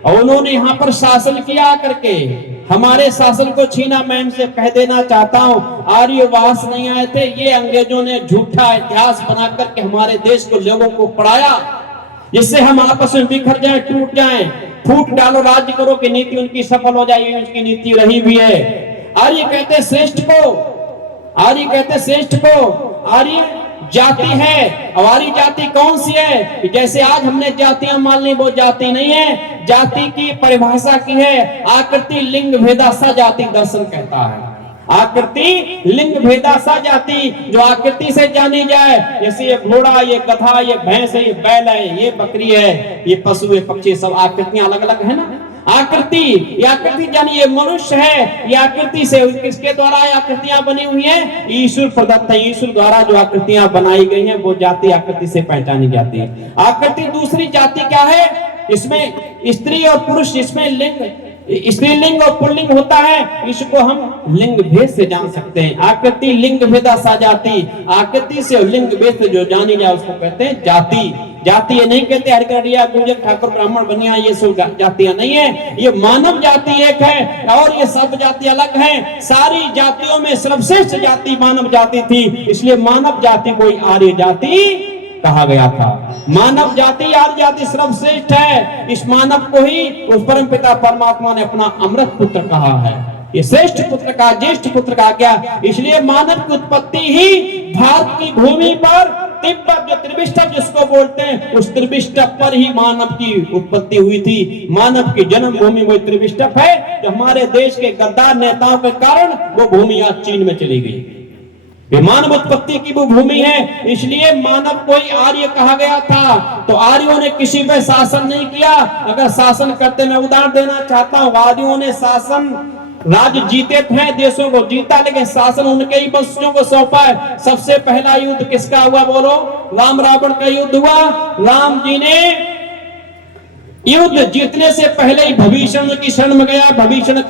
और उन्होंने यहाँ पर शासन किया करके हमारे शासन को छीना। मैं इनसे कह देना चाहता हूँ, आर्यवास नहीं आए थे, ये अंग्रेजों ने झूठा इतिहास बना करके हमारे देश को, लोगों को पढ़ाया, जिससे हम आपस में बिखर जाएं, टूट जाएं। फूट डालो राज्य करो की नीति उनकी सफल हो जाएगी, उनकी नीति रही भी है। आर्य कहते श्रेष्ठ को, आर्य कहते श्रेष्ठ को आर्य जाति है। और आर्य जाति कौन सी है? कि जैसे आज हमने जातियां मान ली, वो जाति नहीं है। जाति की परिभाषा की है आकृति लिंग भेदा सा जाति दर्शन कहता है। आकृति लिंग भेदा सा जाति, जो आकृति से जानी जाए, जैसे ये घोड़ा, ये गधा, ये भैंस है, ये बैल है, ये बकरी है, ये पशु है, पक्षी, सब आकृतियां अलग अलग है ना। आकृति, ये आकृति जानी, ये मनुष्य है, ये आकृति से, किसके द्वारा आकृतियां बनी हुई हैं? ईश्वर प्रदत्त है। ईश्वर द्वारा जो आकृतियां बनाई गई हैं वो जाति आकृति से पहचानी जाती है। आकृति दूसरी जाति क्या है? इसमें स्त्री और पुरुष, इसमें लिंग स्त्रीलिंग और पुल्लिंग होता है, इसको हम लिंग भेद से जान सकते हैं। आकृति लिंग भेदा सा जाति, आकृति से लिंग भेद से जो जानी जाए उसको कहते हैं जाति। जाति ये नहीं कहते हरिकटिया गुर्जर ठाकुर ब्राह्मण बनिया ये सब जातियां नहीं है, ये मानव जाति एक है और ये सब जाति अलग है। सारी जातियों में सर्वश्रेष्ठ जाति मानव जाति थी, इसलिए मानव जाति को आर्य जाति कहा गया था। मानव जाति आर्य जाति सर्वश्रेष्ठ है। इस मानव को ही उस परम पिता परमात्मा ने अपना अमृत पुत्र कहा है, ये श्रेष्ठ पुत्र का ज्येष्ठ पुत्र कहा गया। इसलिए मानव की उत्पत्ति ही भारत की भूमि पर तिब्बत जो त्रिविष्टप जिसको बोलते हैं उस त्रिविष्टप पर ही मानव की उत्पत्ति हुई थी। मानव की जन्मभूमि वही त्रिविष्टप है, जो हमारे देश के गद्दार नेताओं के कारण वो भूमि आज चीन में चली गई। ये मानव उत्पत्ति की वो भूमि है, इसलिए मानव को ही आर्य कहा गया था। तो आर्यों ने किसी पे शासन नहीं किया। अगर शासन करते, मैं उदाहरण देना चाहता हूँ, आर्यों ने शासन राज्य जीते थे, देशों को जीता, लेकिन शासन उनके ही वंशजों को सौंपा है। सबसे पहला युद्ध किसका हुआ बोलो? राम रावण का युद्ध हुआ। राम जी ने युद्ध जीतने से पहले ही भीषण की शरण में गया, भीषण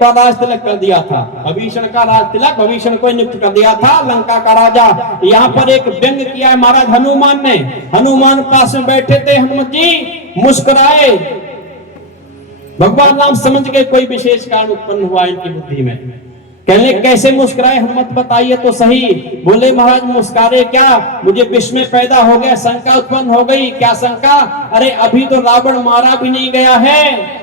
का राज तिलक कर दिया था। भीषण का राज तिलक भीषण को नियुक्त कर दिया था लंका का राजा। यहाँ पर एक व्यंग किया है महाराज हनुमान ने। हनुमान पास में बैठे थे, हनुमान जी मुस्कुराए। भगवान राम समझ के कोई विशेष कारण उत्पन्न हुआ इनकी बुद्धि में। कहने कैसे मुस्कुराए हनुमत बताइए तो सही। बोले महाराज मुस्कुराए क्या? मुझे विस्मय पैदा हो गया, शंका उत्पन्न हो गई। क्या शंका? अरे अभी तो रावण मारा भी नहीं गया है,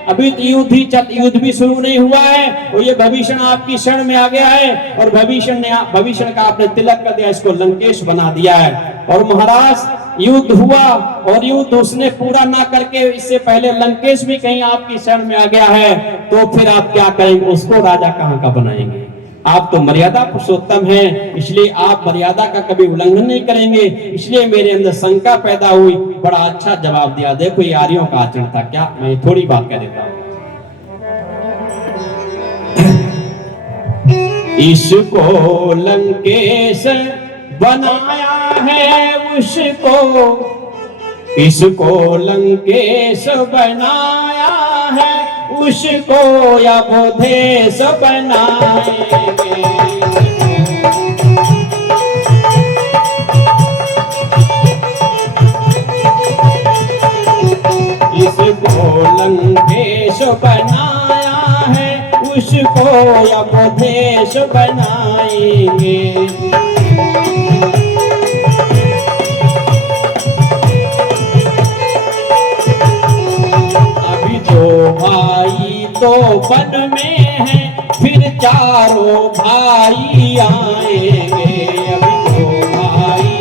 अभी तो युद्ध भी शुरू नहीं हुआ है और ये भीषण आपकी शरण में आ गया है और भीषण का आपने तिलक कर दिया, इसको लंकेश बना दिया है। और महाराज युद्ध हुआ और युद्ध उसने पूरा ना करके इससे पहले लंकेश भी कहीं आपकी शरण में आ गया है, तो फिर आप क्या करेंगे? उसको राजा कहां का बनाएंगे? आप तो मर्यादा पुरुषोत्तम हैं, इसलिए आप मर्यादा का कभी उल्लंघन नहीं करेंगे। इसलिए मेरे अंदर शंका पैदा हुई। बड़ा अच्छा जवाब दिया। देखो ये आर्यों का आचरण था। क्या मैं थोड़ी बात कह देता हूं। इसको लंकेश बनाया है उसको, इसको लंकेश बनाया है उसको अवधेश बनाएंगे। इसको लंकेश बनाया है उसको अवधेश बनाएंगे। भाई तो वन में है, फिर चारों भाई आएंगे। अभी तो भाई,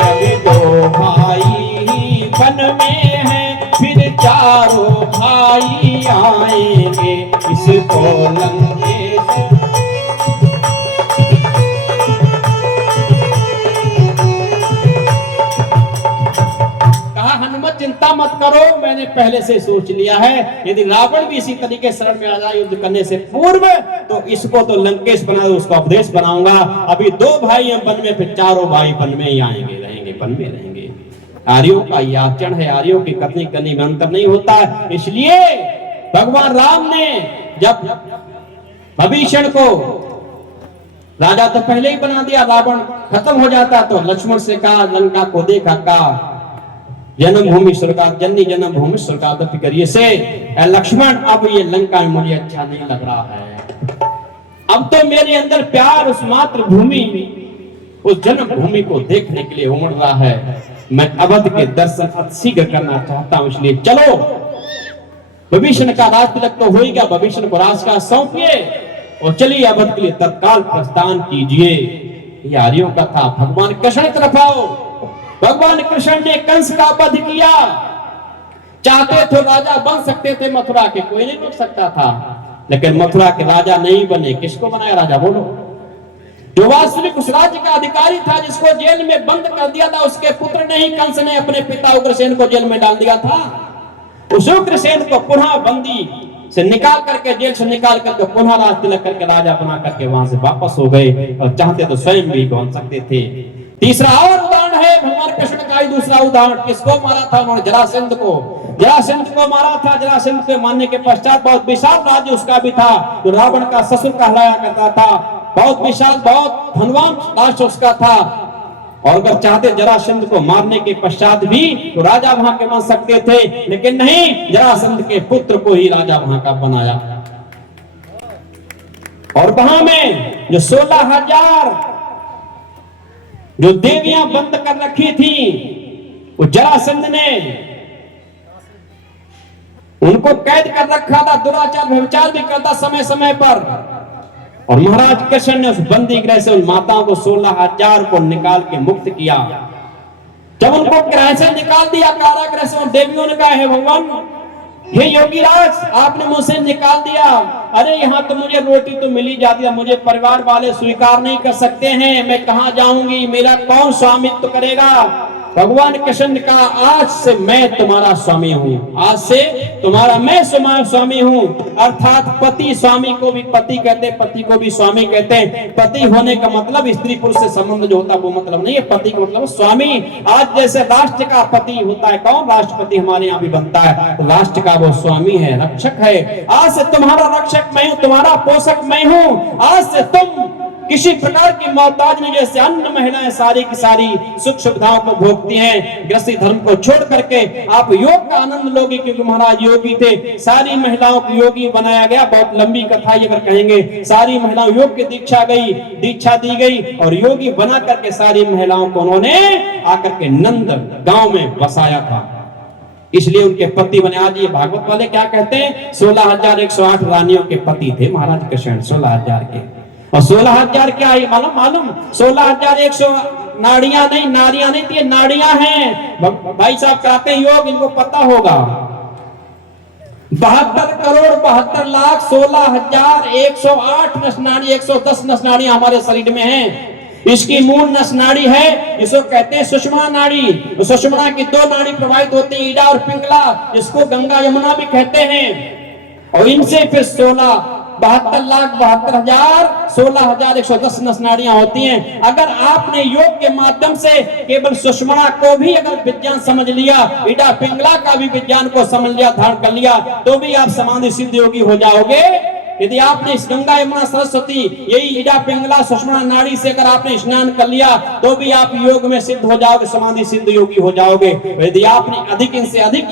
अभी तो भाई वन में है, फिर चारों भाई आएंगे। इसको लंकेश चिंता मत करो, मैंने पहले से सोच लिया है। यदि रावण भी इसी तरीके शरण में आ जाए युद्ध करने से पूर्व, तो इसको तो लंकेश बना दो, उसका उपदेश बनाऊंगा। अभी दो भाई हैं वन में, फिर चारों भाई वन में ही आएंगे, रहेंगे, वन में रहेंगे। आर्यों का ये आचरण है, आर्यों की करनी करनी में अंतर नहीं होता है। इसलिए भगवान राम ने जब भीषण को राजा तो पहले ही बना दिया, रावण खत्म हो जाता, तो लक्ष्मण से कहा, लंका को देखा, कहा जन्मभूमि स्वर्गात जननी जन्मभूमि स्वर्गात करिए से लक्ष्मण, अब ये लंका में मुझे अच्छा नहीं लग रहा है। अब तो मेरे अंदर प्यार उस मातृभूमि, उस जन्मभूमि को देखने के लिए उमड़ रहा है। मैं अवध के दर्शन शीघ्र करना चाहता हूं, इसलिए चलो भीषण का राज तिलक तो हो ही गया, भीषण को राज का सौंपिए और चलिए अवध के लिए तत्काल प्रस्थान कीजिए। ये आर्यों का था। भगवान कृष्ण की तरफ आओ। भगवान कृष्ण ने कंस का वध किया। चाहते थे राजा बन सकते थे मथुरा के, कोई नहीं रोक सकता था, लेकिन मथुरा के राजा नहीं बने। किसको बनाया राजा बोलो? जो वास्तविक उस राज्य का अधिकारी था, जिसको जेल में बंद कर दिया था, उसके पुत्र ने ही कंस ने अपने पिता उग्रसेन को जेल में डाल दिया था। उस उग्रसेन को पुनः बंदी से निकाल करके, जेल से निकाल करके पुनः राज तिलक करके राजा बना करके वहां से वापस हो गए, और चाहते तो स्वयं भी बन सकते थे। तीसरा और उदाहरण है भगवान कृष्ण का ही दूसरा उदाहरण। किसको मारा था उन्होंने? जरासंध को। जरासंध को मारा था। जरासंध को मारने के पश्चात बहुत विशाल राज्य उसका भी था, जो रावण का ससुर कहलाया करता था। बहुत विशाल, बहुत धनवान राष्ट्र उसका था। और अगर चाहते जरासंध को मारने के पश्चात भी तो राजा वहां के बन सकते थे, लेकिन नहीं, जरासंध के पुत्र को ही राजा वहां का बनाया। और वहां में जो 16,000 जो देवियां बंद कर रखी थी, वो जरासंध ने उनको कैद कर रखा था। दुराचार व्यभिचार भी करता समय समय पर। और महाराज कृष्ण ने उस बंदी गृह से उन माताओं को 16,000 को निकाल के मुक्त किया। जब उनको गृह से निकाल दिया, कारागृह से, उन देवियों ने कहा, हे भगवान, हे योगी राज, आपने मुझसे निकाल दिया। अरे यहाँ तो मुझे रोटी तो मिली जाती है, मुझे परिवार वाले स्वीकार नहीं कर सकते हैं, मैं कहां जाऊंगी, मेरा कौन स्वामित्व करेगा? भगवान कृष्ण ने कहा, आज से मैं तुम्हारा स्वामी हूं, आज से तुम्हारा मैं स्वामी हूं। अर्थात पति स्वामी को भी पति कहते हैं, पति को भी स्वामी कहते हैं। पति होने का मतलब स्त्री पुरुष से संबंध जो होता है वो मतलब नहीं है। पति का मतलब स्वामी। आज जैसे राष्ट्र का पति होता है कौन? राष्ट्रपति हमारे यहाँ भी बनता है, तो राष्ट्र का वो स्वामी है, रक्षक है। आज से तुम्हारा रक्षक मैं हूं, तुम्हारा पोषक मैं हूं। आज से तुम किसी प्रकार की मोहताज नहीं, जैसे अन्य महिलाएं सारी की सारी सुख सुविधाओं को भोगती हैं। गृहस्थी धर्म को छोड़ करके आप योग का आनंद लोगे, क्योंकि महाराज योगी थे। सारी महिलाओं को योगी बनाया गया। बहुत लंबी कथा ये अगर कहेंगे, सारी महिलाओं योग की दीक्षा दी गई और योगी बना करके सारी महिलाओं को उन्होंने आकर के नंद गांव में बसाया था। इसलिए उनके पति बने। आज ये भागवत वाले क्या कहते हैं? 16,108 रानियों के पति थे महाराज कृष्ण, 16,000 के। और 16,000 क्या है मालूम? 16,100 नाड़ियां नहीं, नारियां नहीं थी, नाड़ियां हैं। भाई साहब कराते हैं योग, इनको पता होगा। 72 करोड़ 72 लाख 16,108 नसनाड़ी, 110 नसनाड़ियां हमारे शरीर में हैं। इसकी मूल नसनाड़ी है, इसको कहते हैं सुषुम्ना नाड़ी। सुषुम्ना की 2 नाड़ी प्रवाहित होती है, ईडा और पिंगला, जिसको गंगा यमुना भी कहते हैं। और इनसे फिर 16,72,110 नसनाड़ियां होती हैं। अगर आपने योग के माध्यम से केवल सुषुम्ना को भी अगर विज्ञान समझ लिया, ईडा पिंगला का भी विज्ञान को समझ लिया, धारण कर लिया, तो भी आप समाधि सिद्ध योगी हो जाओगे। यदि आपने इस गंगा यमुना सरस्वती यही ईडा पिंगला सुषुम्ना नाड़ी से अगर आपने स्नान कर लिया, तो भी आप योग में सिद्ध हो जाओगे, समाधि सिद्ध योगी हो जाओगे। यदि आपने अधिक इनसे अधिक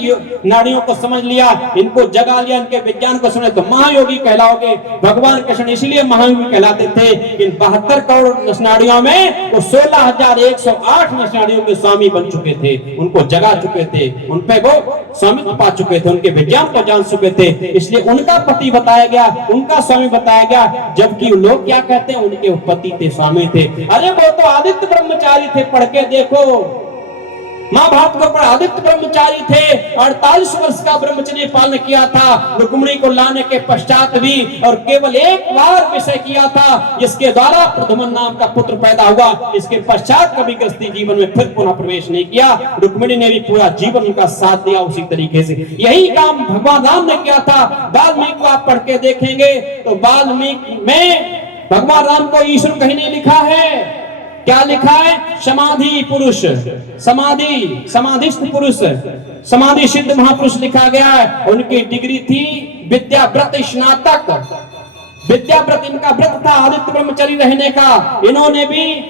नाड़ियों को समझ लिया, इनको जगा लिया, इनके विज्ञान को सुने, तो महायोगी कहलाओगे। भगवान कृष्ण इसलिए महायोगी कहलाते थे। इन 72 करोड़ नसनाड़ियों में वो 16,108 नसनाड़ियों के स्वामी बन चुके थे, उनको जगा चुके थे, उन पे वो स्वामित्व पा चुके थे, उनके विज्ञान को जान चुके थे। इसलिए उनका पति बताया गया, उनका स्वामी बताया गया। जबकि लोग क्या कहते हैं? उनके पति थे, स्वामी थे। अरे वो तो आदित्य ब्रह्मचारी थे, पढ़ के देखो महाभारत को पढ़। आदित्य ब्रह्मचारी थे, 48 वर्ष का ब्रह्मचर्य पालन किया था रुक्मिणी को लाने के पश्चात भी, और केवल एक बार विषय किया था, जिसके द्वारा प्रद्युम्न नाम का पुत्र पैदा हुआ। इसके पश्चात कभी गृहस्थी जीवन में फिर पुनः प्रवेश नहीं किया। रुक्मिणी ने भी पूरा जीवन उनका साथ दिया उसी तरीके से। यही काम भगवान राम ने किया था। वाल्मीकि को आप पढ़ के देखेंगे तो वाल्मीकि में भगवान राम को ईश्वर कहीं नहीं लिखा है। क्या लिखा है? समाधि पुरुष, समाधिस्थ पुरुष, समाधि सिद्ध महापुरुष लिखा गया है। उनकी डिग्री थी विद्याव्रत स्नातक। विद्याव्रत इनका व्रत था आदित्य ब्रह्मचारी रहने का। इन्होंने भी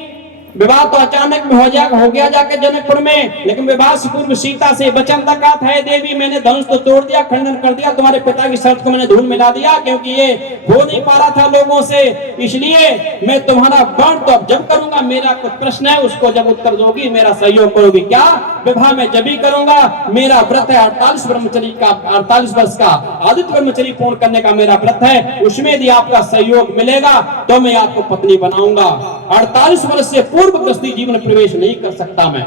विवाह तो अचानक में हो गया जाके जनकपुर में, लेकिन विवाह से पूर्व सीता से वचन तका था, देवी मैंने धनुष तो तोड़ दिया, खंडन कर दिया, तुम्हारे पिता की शर्त को मैंने धूल मिला दिया, क्योंकि ये हो नहीं पा रहा था लोगों से, इसलिए मैं तुम्हारा वर्ण तो अब जब करूंगा, मेरा कुछ प्रश्न है उसको जब उत्तर दोगी मेरा सहयोग करोगी। क्या? विवाह में जब ही करूंगा। मेरा व्रत है 48 ब्रह्मचर्य का, 48 वर्ष का आदित्य ब्रह्मचर्य पूर्ण करने का मेरा व्रत है। उसमें यदि आपका सहयोग मिलेगा तो मैं आपको पत्नी बनाऊंगा। 48 वर्ष से पूर्व गृहस्थी जीवन प्रवेश नहीं कर सकता मैं।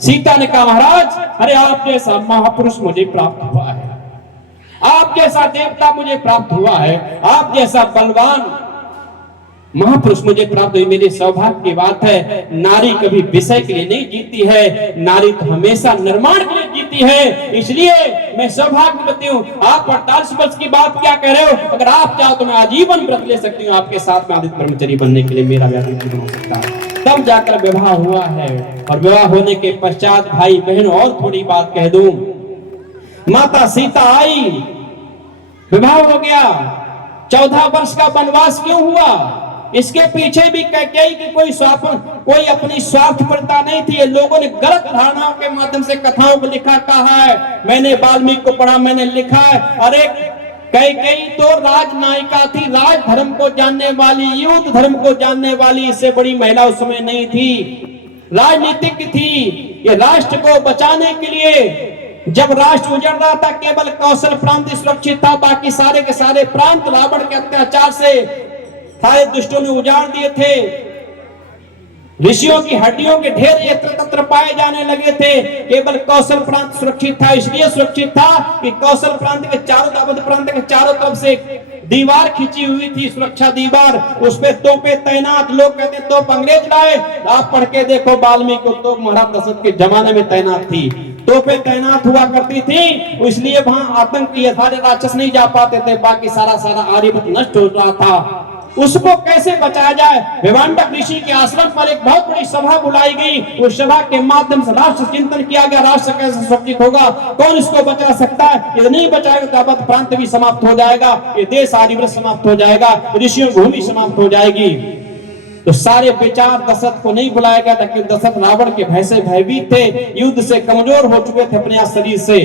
सीता ने कहा, महाराज अरे आप जैसा महापुरुष मुझे प्राप्त हुआ है, आप जैसा देवता मुझे प्राप्त हुआ है, आप जैसा बलवान महापुरुष मुझे प्राप्त हुई, मेरे सौभाग्य की बात है। नारी कभी विषय के लिए नहीं जीती है, नारी तो हमेशा निर्माण के लिए जीती है। इसलिए मैं सौभाग्यवती हूँ। आप 48 वर्ष की बात क्या कह रहे हो? अगर आप चाहो तो मैं आजीवन व्रत ले सकती हूँ आपके साथ में आदित्य ब्रह्मचारी बनने के लिए, मेरा भी आजीवन हो सकता है। तब जाकर विवाह हुआ है। और विवाह होने के पश्चात भाई बहन और थोड़ी बात कह दूं, माता सीता आई, विवाह हो गया, 14 वर्ष का वनवास क्यों हुआ? इसके पीछे भी कैकेयी की कोई अपनी स्वार्थपरता नहीं थी। लोगों ने गलत धारणाओं के माध्यम से कथाओं को लिखा, कहा है, मैंने वाल्मीकि को पढ़ा, मैंने लिखा है। अरे कैकेयी तो राजनायिका थी, राज धर्म को जानने वाली, युद्ध धर्म को जानने वाली, इससे बड़ी महिला उसमें नहीं थी, राजनीतिक थी। ये राष्ट्र को बचाने के लिए जब राष्ट्र उजड़ रहा था, केवल कौशल प्रांत सुरक्षित था, बाकी सारे के सारे प्रांत रावण के अत्याचार से सारे दुष्टों ने उजाड़ दिए थे। ऋषियों की हड्डियों के ढेर यत्र तत्र पाए जाने लगे थे। केवल कौशल प्रांत सुरक्षित था, इसलिए सुरक्षित था कि कौशल प्रांत के चारों, अवध प्रांत के चारों तरफ से दीवार खींची हुई थी, सुरक्षा दीवार, उस पे तोपे तैनात। लोग कहते तोप अंग्रेज लाए, आप पढ़ के देखो वाल्मीकि को तोप महाराज दशरथ के जमाने में तैनात थी, तोपे तैनात हुआ करती थी, इसलिए वहां आतंक किए, सारे राक्षस नहीं जा पाते थे, बाकी सारा आर्यभट्ट नष्ट हो रहा था। उसको कैसे बचाया जाए? विवांडक ऋषि के आश्रम पर एक बहुत बड़ी सभा बुलाई गई। उस सभा के माध्यम से राष्ट्र चिंतन किया गया, राष्ट्र कैसे सुरक्षित होगा, कौन इसको बचा सकता है, यदि नहीं बचाएगा तो अवध प्रांत भी समाप्त हो जाएगा, ये देश आर्यव्रत समाप्त हो जाएगा, ऋषियों की भूमि समाप्त हो जाएगी। तो सारे विचार दशरथ को नहीं बुलाया गया, लेकिन दशरथ रावण के भय से भयभीत थे, युद्ध से कमजोर हो चुके थे अपने शरीर से।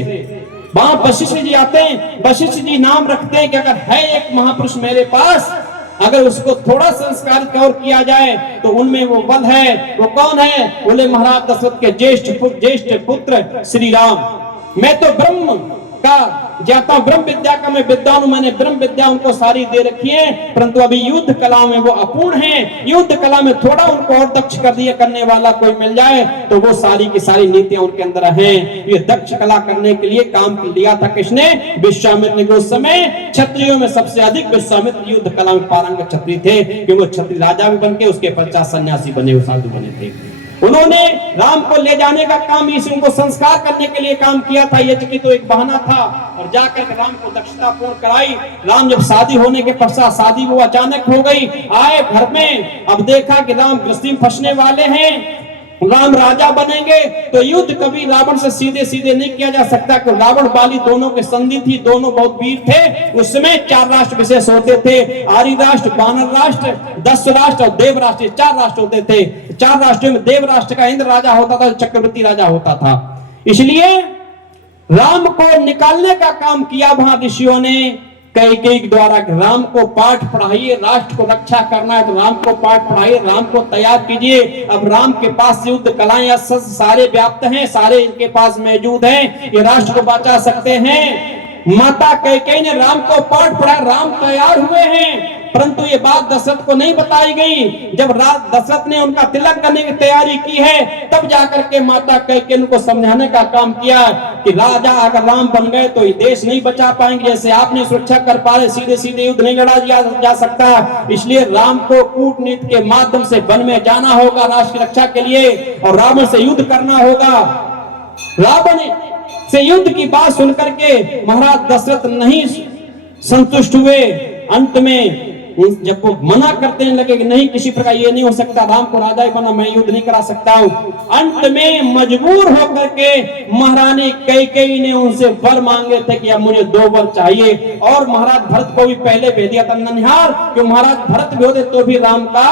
वहां वशिष्ठ जी आते हैं, वशिष्ठ जी नाम रखते हैं कि अगर है एक महापुरुष मेरे पास, अगर उसको थोड़ा संस्कारित और किया जाए तो उनमें वो बल है। वो कौन है? बोले महाराज दशरथ के ज्येष्ठ पुत्र श्री राम। मैं तो ब्रह्म का जाता, ब्रह्म विद्या का मैं विद्वान हूं, मैंने ब्रह्म विद्या उनको सारी दे रखी है, परंतु अभी युद्ध कला में वो अपूर्ण हैं। युद्ध कला में थोड़ा उनको और दक्ष कर दिए करने वाला कोई मिल जाए तो वो सारी की सारी नीतियां उनके अंदर हैं। ये दक्ष कला करने के लिए काम लिया था किसने? विश्वामित्र ने। उस समय क्षत्रियों में सबसे अधिक विश्वामित्र युद्ध कला में पारंगत क्षत्रिय थे, क्योंकि वो क्षत्रिय राजा भी बन के उसके पश्चात सन्यासी बने, साधु बने थे। उन्होंने राम को ले जाने का काम, उनको संस्कार करने के लिए काम किया था। यज्ञ की तो एक बहाना था, और जाकर राम को दक्षता पूर्ण कराई। राम जब शादी होने के पश्चात, शादी वो अचानक हो गई, आए घर में, अब देखा कि राम गृहस्थी में फंसने वाले हैं, राम राजा बनेंगे, तो युद्ध कभी रावण से सीधे सीधे नहीं किया जा सकता, कि रावण बाली दोनों के संधि थी, दोनों बहुत वीर थे। उस समय 4 राष्ट्र विशेष होते थे, आर्य राष्ट्र, वानर राष्ट्र, दस्यु राष्ट्र और देव राष्ट्र, 4 राष्ट्र होते थे। 4 राष्ट्रों में देव राष्ट्र का इंद्र राजा होता था, चक्रवर्ती राजा होता था। इसलिए राम को निकालने का काम किया वहां ऋषियों ने कैकेयी द्वारा। राम को पाठ पढ़ाइए, राष्ट्र को रक्षा करना है तो राम को पाठ पढ़ाइए, राम को तैयार कीजिए। अब राम के पास युद्ध कलाएं सारे व्याप्त हैं, सारे इनके पास मौजूद हैं, ये राष्ट्र को बचा सकते हैं। माता कैकेयी ने राम को पाठ पढ़ाया, राम तैयार हुए हैं, परंतु ये बात दशरथ को नहीं बताई गई। जब दशरथ ने उनका तिलक करने की तैयारी की है, तब जाकर के माता कैकेयी उनको समझाने का काम किया कि राजा अगर राम बन गए तो ये देश नहीं बचा पाएंगे, जैसे आपने सुरक्षा कर पा रहे, सीधे सीधे युद्ध नहीं लड़ा जा सकता। इसलिए राम को कूटनीति के माध्यम से वन में जाना होगा राष्ट्र की रक्षा के लिए, और रावण से युद्ध करना होगा। रावण से युद्ध की बात सुनकर के महाराज दशरथ नहीं संतुष्ट हुए। अंत में जब वो मना करते लगे कि नहीं, किसी प्रकार ये नहीं हो सकता, राम को राजा ही बना, मैं युद्ध नहीं करा सकता हूं, अंत में मजबूर होकर के महारानी कैकेयी ने उनसे वर मांगे थे कि अब मुझे 2 वर चाहिए। और महाराज भरत को भी पहले भेज दिया था ननिहाल, कि महाराज भरत भी होते तो भी राम का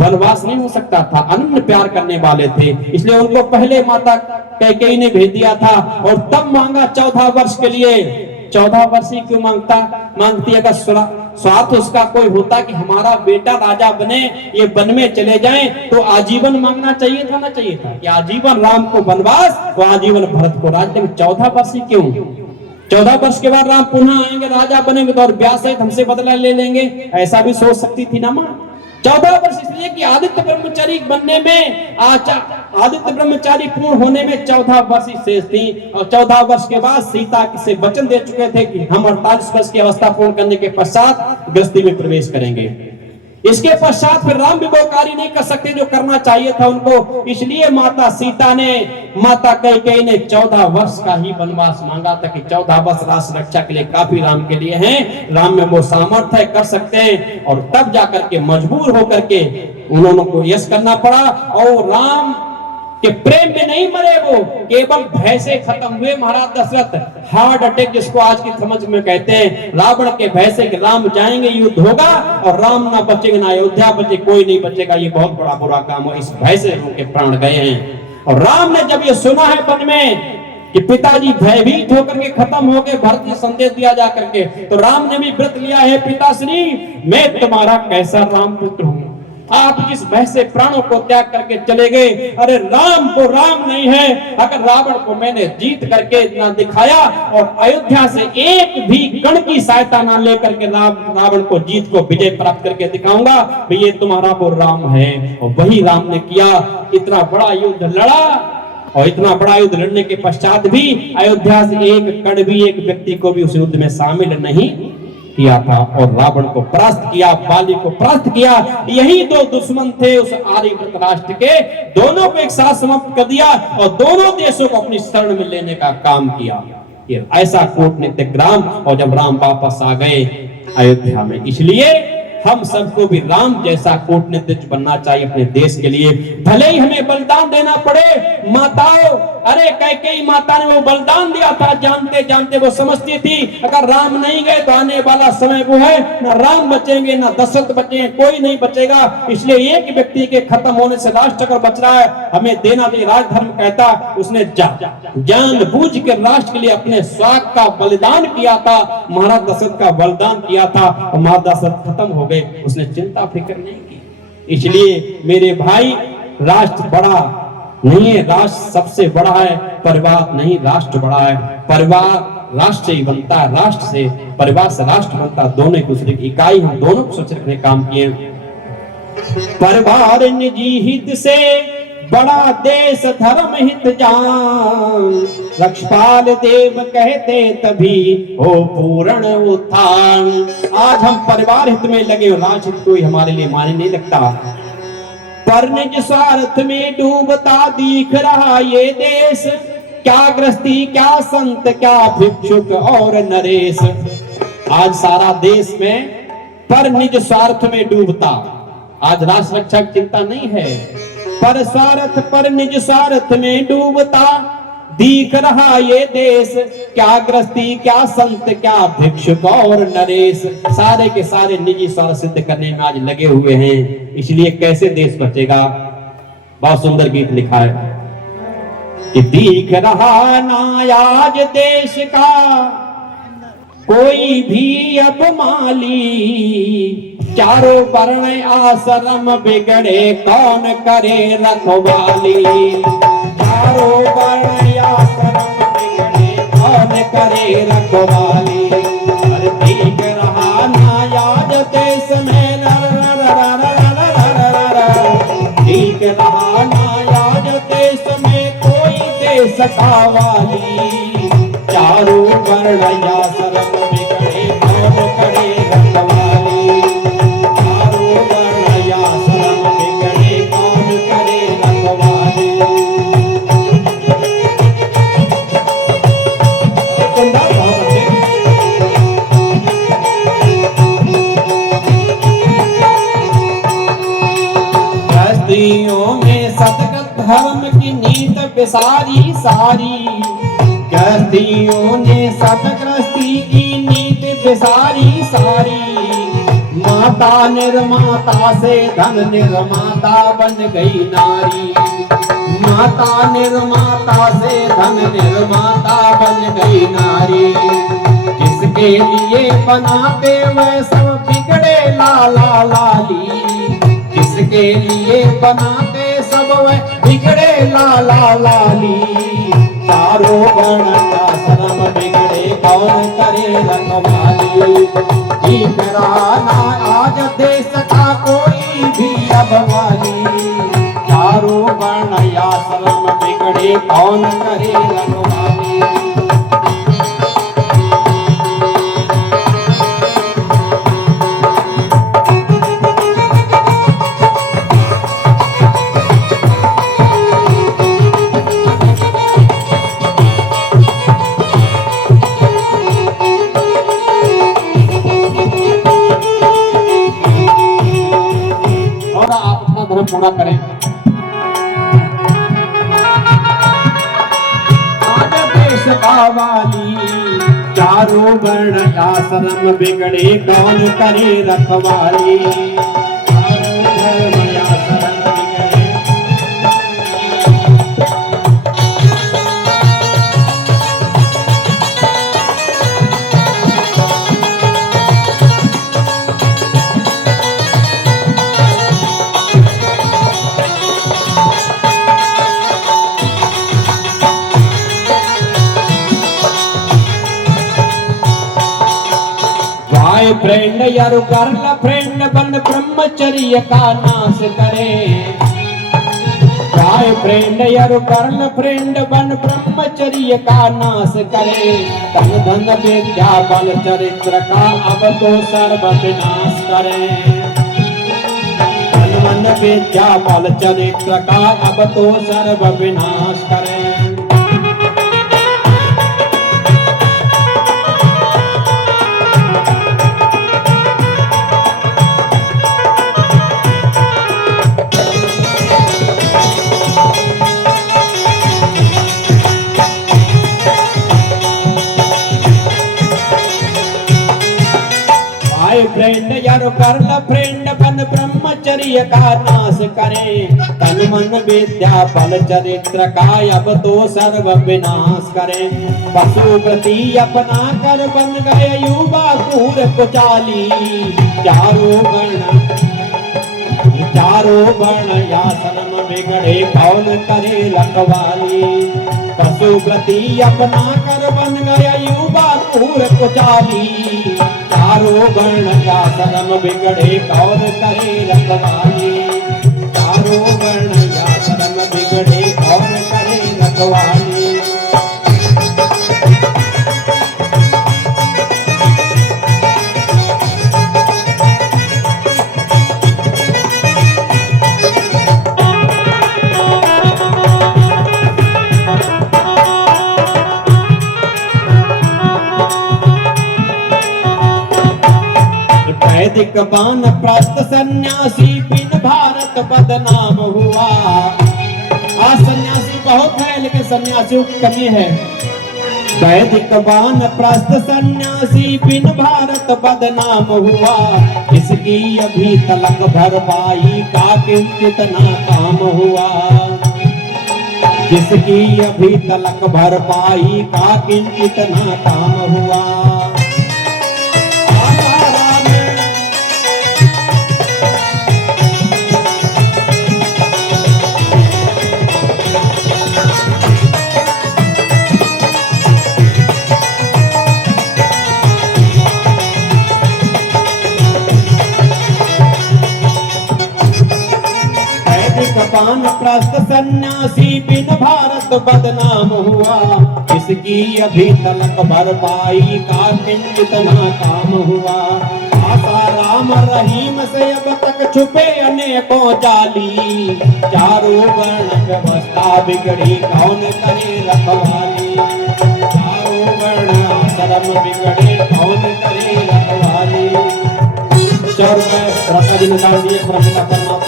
वनवास नहीं हो सकता था, अनन्य प्यार करने वाले थे, इसलिए उनको पहले माता कैकेयी ने भेज दिया था। और तब मांगा 14 वर्ष के लिए। 14 वर्ष ही क्यों मांगती? अगर स्वार्थ उसका कोई होता कि हमारा बेटा राजा बने, ये वन में चले जाएं, तो आजीवन मांगना चाहिए था, ना चाहिए था कि आजीवन राम को वनवास, तो आजीवन भरत को राज्य। 14 वर्ष ही क्यों? 14 वर्ष के बाद राम पुनः आएंगे, राजा बनेंगे, तो और ब्याह सहित हमसे बदला ले लेंगे, ऐसा भी सोच सकती थी ना मां। 14 वर्ष इसलिए कि आदित्य ब्रह्मचारी बनने में, आदित्य ब्रह्मचारी पूर्ण होने में 14 वर्ष शेष थी। और 14 वर्ष के बाद सीता से वचन दे चुके थे कि हम 48 वर्ष की अवस्था पूर्ण करने के पश्चात गृहस्थी में प्रवेश करेंगे। इसके पश्चात फिर राम भी वो कार्य नहीं कर सकते जो करना चाहिए था उनको। इसलिए माता सीता ने, माता कैकेयी ने 14 वर्ष का ही वनवास मांगा था कि 14 वर्ष राष्ट्र रक्षा के लिए काफी राम के लिए हैं, राम में वो सामर्थ्य है, कर सकते हैं। और तब जाकर के मजबूर होकर के उन्होंने को यश करना पड़ा। और राम के प्रेम में नहीं मरे, वो केवल भय से खत्म हुए। महाराज दशरथ हार्ट अटैक जिसको आज की समझ में कहते हैं, रावण के भय से कि राम जाएंगे युद्ध होगा और राम ना बचेंगे ना अयोध्या बचे, कोई नहीं बचेगा, ये बहुत बड़ा बुरा काम हो, इस भय से उनके प्राण गए हैं। और राम ने जब ये सुना है वन में कि पिताजी भयभीत होकर के खत्म हो गए, भरत ने संदेश दिया जा करके, तो राम ने भी व्रत लिया है, पिताश्री मैं तुम्हारा कैसा राम पुत्र हूं, आप जिस भय से प्राणों को त्याग करके चले गए। अरे राम को राम नहीं है, अगर रावण को मैंने जीत करके ना दिखाया और अयोध्या से एक भी गण की सहायता ना लेकर के रावण को जीत को विजय प्राप्त करके दिखाऊंगा, तो ये तुम्हारा वो राम है। और वही राम ने किया, इतना बड़ा युद्ध लड़ा और इतना बड़ा युद्ध लड़ने के पश्चात भी अयोध्या से एक कण भी, एक व्यक्ति को भी उस युद्ध में शामिल नहीं किया था और रावण को परास्त किया, बाली को परास्त किया। यही दो दुश्मन थे उस आर्यव्रत राष्ट्र के, दोनों को एक साथ समाप्त कर दिया और दोनों देशों को अपनी शरण में लेने का काम किया। ऐसा कूटनीतिक राम। और जब राम वापस आ गए अयोध्या में, इसलिए हम सबको भी राम जैसा कूटनीतिक बनना चाहिए अपने देश के लिए, भले ही हमें बलिदान देना पड़े। माताओं, अरे कैकेयी माता ने वो बलिदान दिया था, जानते जानते वो समझती थी अगर राम नहीं गए तो आने वाला समय वो है, ना राम बचेंगे ना दशरथ बचेंगे, कोई नहीं बचेगा। इसलिए एक व्यक्ति के खत्म होने से राष्ट्र अगर बच रहा है, हमें देना चाहिए। राजधर्म कहता उसने जानबूझ के राष्ट्र के लिए अपने स्वार्थ का बलिदान किया था, महाराज दशरथ का बलिदान किया था और महाराज दशरथ खत्म हो गए, उसने चिंता फिक्र नहीं की। इसलिए मेरे भाई, राष्ट्र बड़ा नहीं है, राष्ट्र सबसे बड़ा है, परिवार नहीं राष्ट्र बड़ा है। परिवार राष्ट्र से ही बनता है, राष्ट्र से परिवार से राष्ट्र बनता है, दोनों एक दूसरे की इकाई, हम दोनों को सोच रखने काम किए। परिवार निजी हित से बड़ा देश धर्म हित जान, लक्ष्मण देव कहते तभी हो पूर्ण उत्थान। आज हम परिवार हित में लगे, राष्ट्र हित कोई हमारे लिए मायने नहीं रखता। पर निज स्वार्थ में डूबता दिख रहा ये देश, क्या गृहस्थी क्या संत क्या भिक्षुक और नरेश। आज सारा देश में पर निज स्वार्थ में डूबता, आज राष्ट्र रक्षा की चिंता नहीं है, पर निज स्वार्थ में डूबता दिख रहा ये देश, क्या गृहस्थी क्या संत क्या भिक्षुक और नरेश। सारे के सारे निजी स्वार्थ सिद्ध करने में आज लगे हुए हैं, इसलिए कैसे देश बचेगा। बहुत सुंदर गीत लिखा है कि दिख रहा ना आज देश का कोई भी अब माली, चारों वर्ण आश्रम बिगड़े कौन करे रखवाली। चारों वर्ण आश्रम बिगड़े कौन करे रखवाली। दिख रहा ना आज देश में, दिख रहा ना आज देश में कोई देश का वाली। चारों वर्ण आश्रम बिगड़े कौन करे रखवाली। चारों वर्ण आश्रम बिगड़े कौन करे रखवाली। गृहस्थियों में सतगत धर्म की नीत विसारी सारी, गृहस्थियों ने सतगृहस्थी की नीत विसारी सारी। माता निर्माता से धन निर्माता बन गई नारी। माता निर्माता से धन निर्माता बन गई नारी। जिसके लिए बनाते वह सब बिगड़े लाला लाली। जिसके लिए बनाते सब वह बिगड़े लाला लाली। चारों वर्ण आश्रम बिगड़े कौन करे रखवाली। ठीक रहा आज देश का कोई भी अब वाली। चारों वर्ण आश्रम बिगड़े कौन करे रखवाली। धर्म पूरा करें। आज देश का वाली, चारों वर्ण आश्रम बिगड़े, कौन करे रखवाली। चारों वर्ण आश्रम बिगड़े। फ्रेंड यार गर्ल फ्रेंड बन ब्रह्मचर्य का नाश करे। गाय फ्रेंड यार गर्ल फ्रेंड बन ब्रह्मचर्य का नाश करे। तन धन विद्या बल चरित्र का अब तो सर्व विनाश करे। तन मन विद्या बल चरित्र का अब तो सर्व विनाश करे। फ्रेंड यार गर्ल फ्रेंड बन ब्रह्मचर्य का नाश करे। तन मन विद्या बल चरित्र का अब तो सर्व विनाश करे। पशु प्रति अपना कर बन गए युवा कूर कुचाली। चारों वर्ण आश्रम बिगड़े, कौन करे रखवाली। पशु प्रति अपना कर बन गया युवा कूर कुचाली। चारों वर्ण आश्रम बिगड़े, कौन करे रखवाली। चारों वर्ण आश्रम बिगड़े, कौन करे रखवाली। वैदिक बान प्रास्त सन्यासी बिन भारत बदनाम हुआ। आज सन्यासी बहुत है लेकिन सन्यासियों की कमी है। वैदिक बान प्रास्त सन्यासी बिन भारत बदनाम हुआ। इसकी अभी तलक भरपाई का किंचित नाकाम हुआ। जिसकी अभी तलक भरपाई का किंचित नाकाम हुआ। पान प्रस्थ सन्यासी बिन भारत बदनाम हुआ। इसकी अभी तलक भरपाई का किंचित नाकाम हुआ। आशा राम रहीम से अब तक छुपे अनेकों जाली। चारों वर्ण व्यवस्था बिगड़ी, कौन करे रखवाली। चारों वर्ण आश्रम बिगड़े, कौन करे रखवाली। 100 रुपए रखा जी निकाल दिए। परमात्मा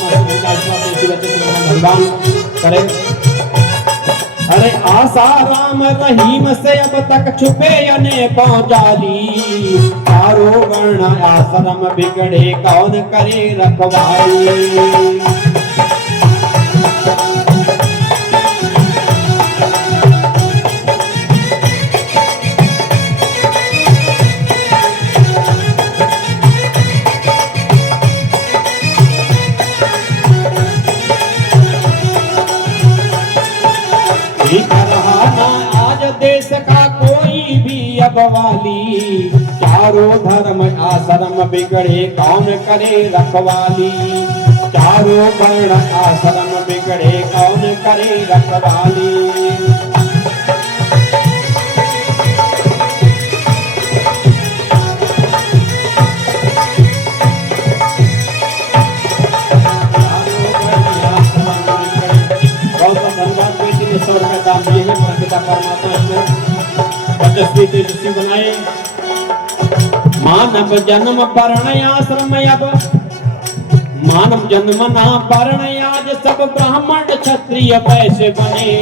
भगवान करे। अरे आशा राम रहीम से अब तक छुपे अनेकों जाली। चारों वर्ण आश्रम बिगड़े, कौन करे रखवाली। आज देश का कोई भी अब वाली। चारों धर्म आश्रम बिगड़े, कौन करे रखवाली। चारों वर्ण आश्रम बिगड़े, कौन करे रखवाली। बनाए। मानव जन्म परण आश्रम अब मानव जन्म ना वर्ण आज सब ब्राह्मण क्षत्रिय वैश्य बने।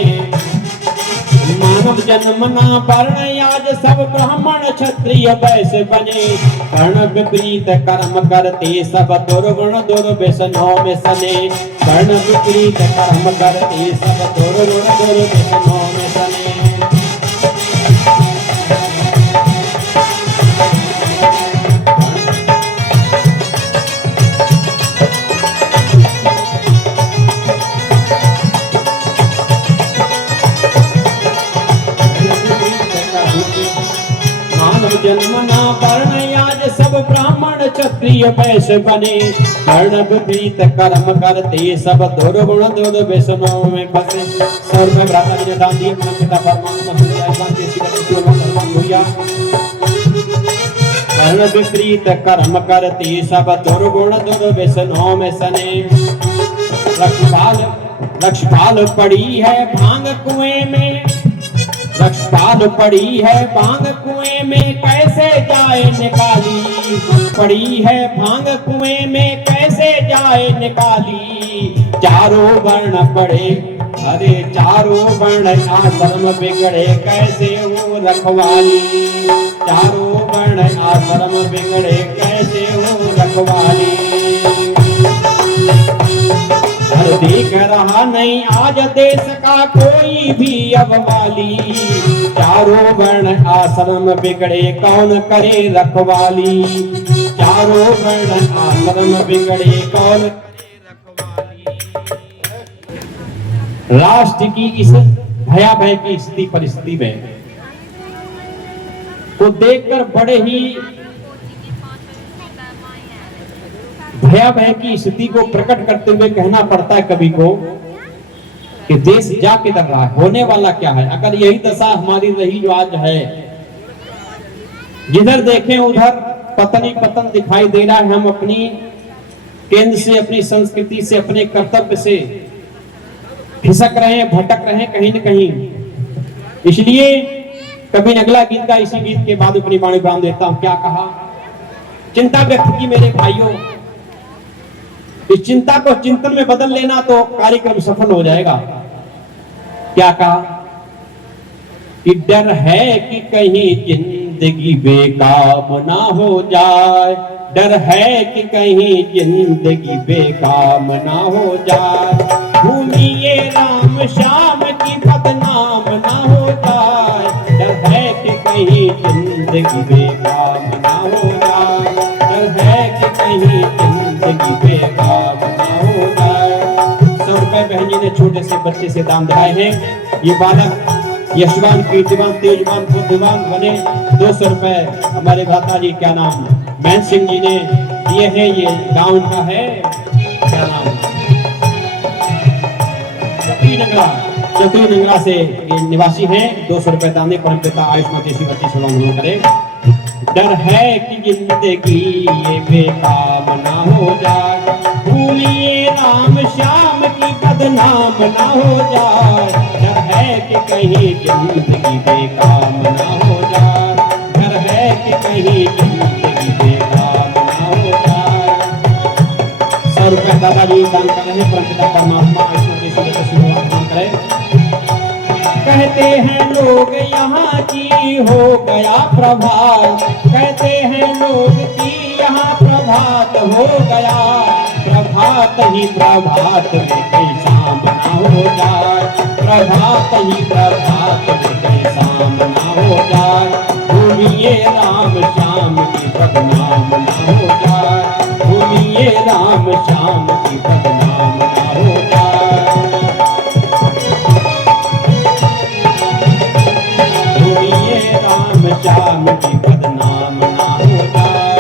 मानव जन्म ना वर्ण आज सब ब्राह्मण क्षत्रिय वैश्य बने। वर्ण विपरीत कर्म करते सब दुर्गुण दुर्व्यसनों में सने। वर्ण विपरीत कर्म करते सब दुर्गुण दुर्व्यसनों में सने। मानव जन्म ना वर्ण आज सब ब्राह्मण क्षत्रिय वैश्य बने। वर्ण विपरीत कर्म करते सब दुर्गुण दुर्व्यसनों में फंसे। सर्व में भ्राता जी ने दान दिए, अपना पिता परमात्मा से शांति ऐसी करते शिव भगवान भैया। वर्ण विपरीत कर्म करते सब दुर्गुण दुर्व्यसनों में सने। रक्षपाल पड़ी है भांग कुएं में। रक्षपाल पड़ी है भांग कुएं में कैसे जाए निकाली। पड़ी है भांग कुएं में कैसे जाए निकाली। चारों वर्ण पड़े अरे चारों वर्ण आश्रम बिगड़े कैसे हो रखवाली। चारों वर्ण आश्रम बिगड़े कैसे हो रखवाली। देख रहा नहीं आज देश का कोई भी अब वाली। चारों वर्ण आश्रम बिगड़े कौन करे रखवाली। चारों वर्ण आश्रम बिगड़े कौन करे रखवाली। राष्ट्र की इस भयावह की स्थिति परिस्थिति में को देखकर बड़े ही भयावह की स्थिति को प्रकट करते हुए कहना पड़ता है कवि को कि देश जा किधर रहा है, होने वाला क्या है। अगर यही दशा हमारी रही जो आज है, जिधर देखें उधर पतन ही पतन दिखाई दे रहा है। हम अपनी केंद्र से, अपनी संस्कृति से, अपने कर्तव्य से खिसक रहे हैं, भटक रहे हैं कहीं न कहीं। इसलिए कभी अगला गीत का इसी गीत के बाद अपनी वाणी बांध देता हूं। क्या कहा, चिंता व्यक्त की मेरे भाइयों। इस चिंता को चिंतन में बदल लेना तो कार्यक्रम सफल हो जाएगा। क्या कहा कि डर है कि कहीं जिंदगी बेकाम ना हो जाए। डर है कि कहीं जिंदगी बेकाम ना हो जाए। भूमिए राम श्याम की बदनाम ना हो जाए। डर है कि कहीं जिंदगी बेकाम ना हो जाए। डर है कि कहीं जिंदगी बेकाम ना हो जाए। 100 रुपए बहन जी ने छोटे से बच्चे से दान दिलाए हैं। ये बालक यशवान, कीर्तिवान, तेजवान, बुद्धिमान बने। 200 रुपए हमारे भ्राता जी क्या नाम मैन सिंह जी ने दिए हैं। ये गांव का है, क्या नाम चतुरी नगरा से ये निवासी हैं। 200 रुपए दान परम पिता आयुष्मान देसी बच्चे सलाम करे। डर है कि जिंदगी ये बेकाम ना हो जाए। भूलिए राम श्याम की बदनाम ना हो जाए। डर है कि कहीं जिंदगी बेकाम ना हो जाए। डर है कि कहीं जिंदगी बेकाम ना हो जाए। 100 रुपए दादाजी दान कर रहे हैं। परमपिता परमात्मा शुरुआत करें। कहते हैं लोग यहाँ की हो गया प्रभात। कहते हैं लोग की यहाँ प्रभात हो गया। प्रभात ही प्रभात में कई शाम ना हो जाए। प्रभात ही प्रभात में कई शाम ना हो जाए। भूमिए राम श्याम की बदनाम ना हो जाए। भूमिए राम श्याम की बदनाम ना हो जाए। राम श्याम की बदनाम ना हो जाए।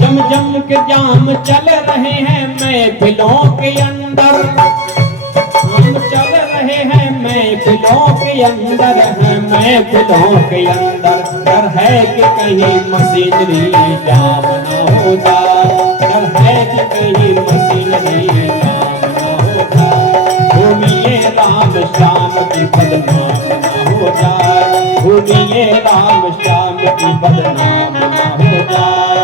जम जम के जाम चल रहे हैं महफिलों के अंदर। हम चल रहे हैं महफिलों के अंदर है महफिलों के अंदर। डर है कि कहीं मशीनरी जाम ना हो जाए। डर है कि कहीं मशीनरी राम श्याम की बदनाम ना हो जाए। भूलिए राम श्याम की बदनाम न हो जाए।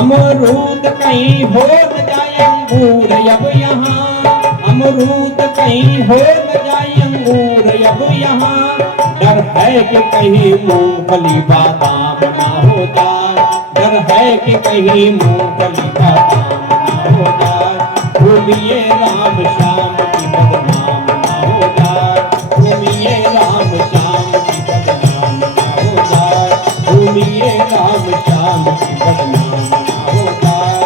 अमरूद कहीं हो न जाए अंगूर अब यहाँ, अमरूद कहीं हो न जाए अंगूर अब यहाँ, डर है कि कहीं मूंगफली बादाम ना हो जाए, डर है कि कहीं मूंगफली बादाम ना हो जाए। भूलिए राम श्याम की बदनाम ना हो जाए, भूलिए राम श्याम की बदनाम ना हो जाए, भूलिए राम श्याम की बदनाम ना हो जाए।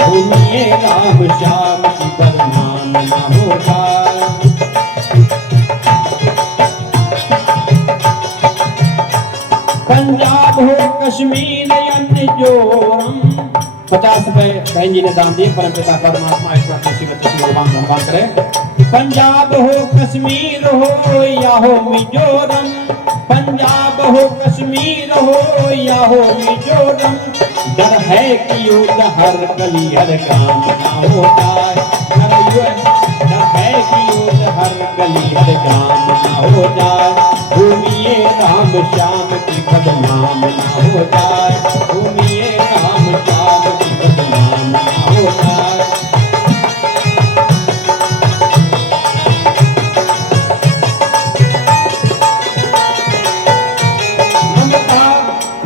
भूलिए राम श्याम की बदनाम ना हो जाए। पंजाब हो कश्मीर या मिजोरम, 50 रुपए बहन जी ने दान दिए। परमपिता परमात्मा ईश्वर कृषि बच्चे से भगवान करे। पंजाब हो कश्मीर हो या हो मिजोरम, पंजाब हो कश्मीर हो या हो मिजोरम, डर है कि युद्ध हर गली हर गांव ना हो जाए, डर है कि युद्ध हर गली हर गांव ना हो जाए। भूलिए राम श्याम की बदनाम ना हो जाए, भूलिए राम श्याम की बदनाम ना हो जाए।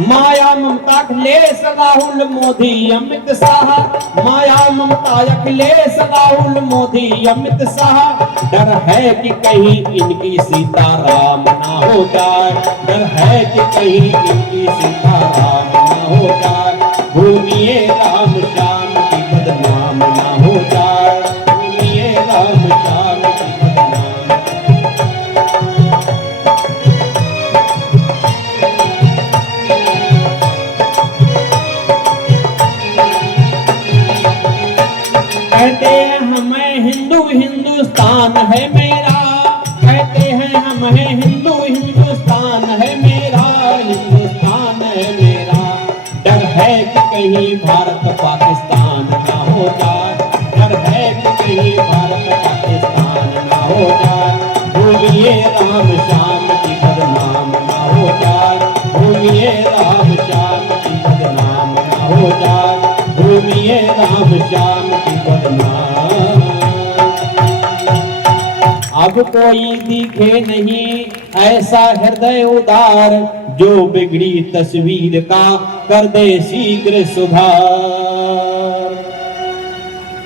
माया ममता अखिलेश राहुल मोदी अमित शाह, माया ममता अखिलेश राहुल मोदी अमित शाह, डर है कि कहीं इनकी सीताराम ना हो जाए, डर है कि कहीं इनकी सीताराम ना हो जाए। भूलिए राम श्याम की बदनाम ना हो जाए, भूलिए राम श्याम की बदनाम। कहते हैं हमें हिंदू हिंदुस्तान है मेरा, कहते हैं हमें हिंदू हिंदुस्तान है मेरा, हिंदुस्तान है मेरा, डर है कि कहीं भारत पाकिस्तान ना हो जाए, डर है कि कहीं भारत पाकिस्तान ना हो जाए। भूलिए राम श्याम की बदनाम ना हो जाए, भूलिए राम श्याम की बदनाम ना हो जाए, भूलिए राम श्याम की बदनाम। अब कोई दिखे नहीं ऐसा हृदय उदार, जो बिगड़ी तस्वीर का कर दे शीघ्र सुधार।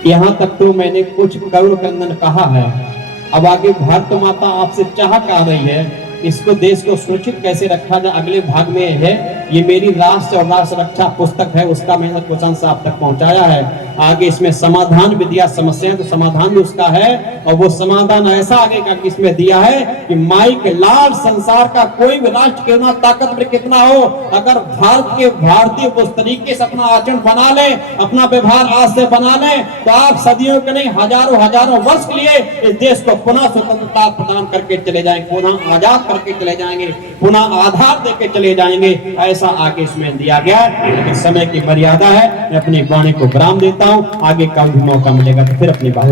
यहाँ तक तो मैंने कुछ करुण कंदन कहा है। अब आगे भारत माता आपसे चाह कर रही है, इसको देश को सुरक्षित कैसे रखा जाए अगले भाग में है। ये मेरी राष्ट्र और राष्ट्र रक्षा पुस्तक है, उसका मैंने क्वेश्चन से आप तक पहुंचाया है। आगे इसमें समाधान भी दिया, समस्याएं तो समाधान भी उसका है, और वो समाधान ऐसा आगे का इसमें दिया है कि माई के लाल संसार का कोई भी राष्ट्र कितना ताकतवर कितना हो, अगर भारत के भारतीय उस तरीके से अपना आचरण बना ले, अपना व्यवहार आज से बना ले, तो आप सदियों के नहीं हजारों हजारों वर्ष के लिए इस देश को पुनः स्वतंत्रता प्रदान करके चले जाएंगे, पुनः आजाद करके चले जाएंगे, पुनः आधार देके चले जाएंगे। ऐसा आगे इसमें दिया गया है, लेकिन समय की मर्यादा है। मैं अपनी वाणी को विराम देता हूँ, आगे का भी मौका मिलेगा तो फिर अपनी बात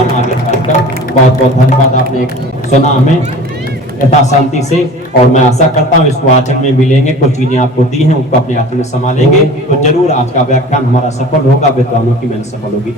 आगे कार्यक्रम। बहुत बहुत धन्यवाद, आपने सुना हमें यथा शांति से, और मैं आशा करता हूँ इसको आचरण में मिलेंगे। कुछ चीजें आपको दी हैं उसको अपने आचरण में संभालेंगे तो जरूर आज का व्याख्यान हमारा सफल होगा, विद्वानों की मेहनत सफल होगी।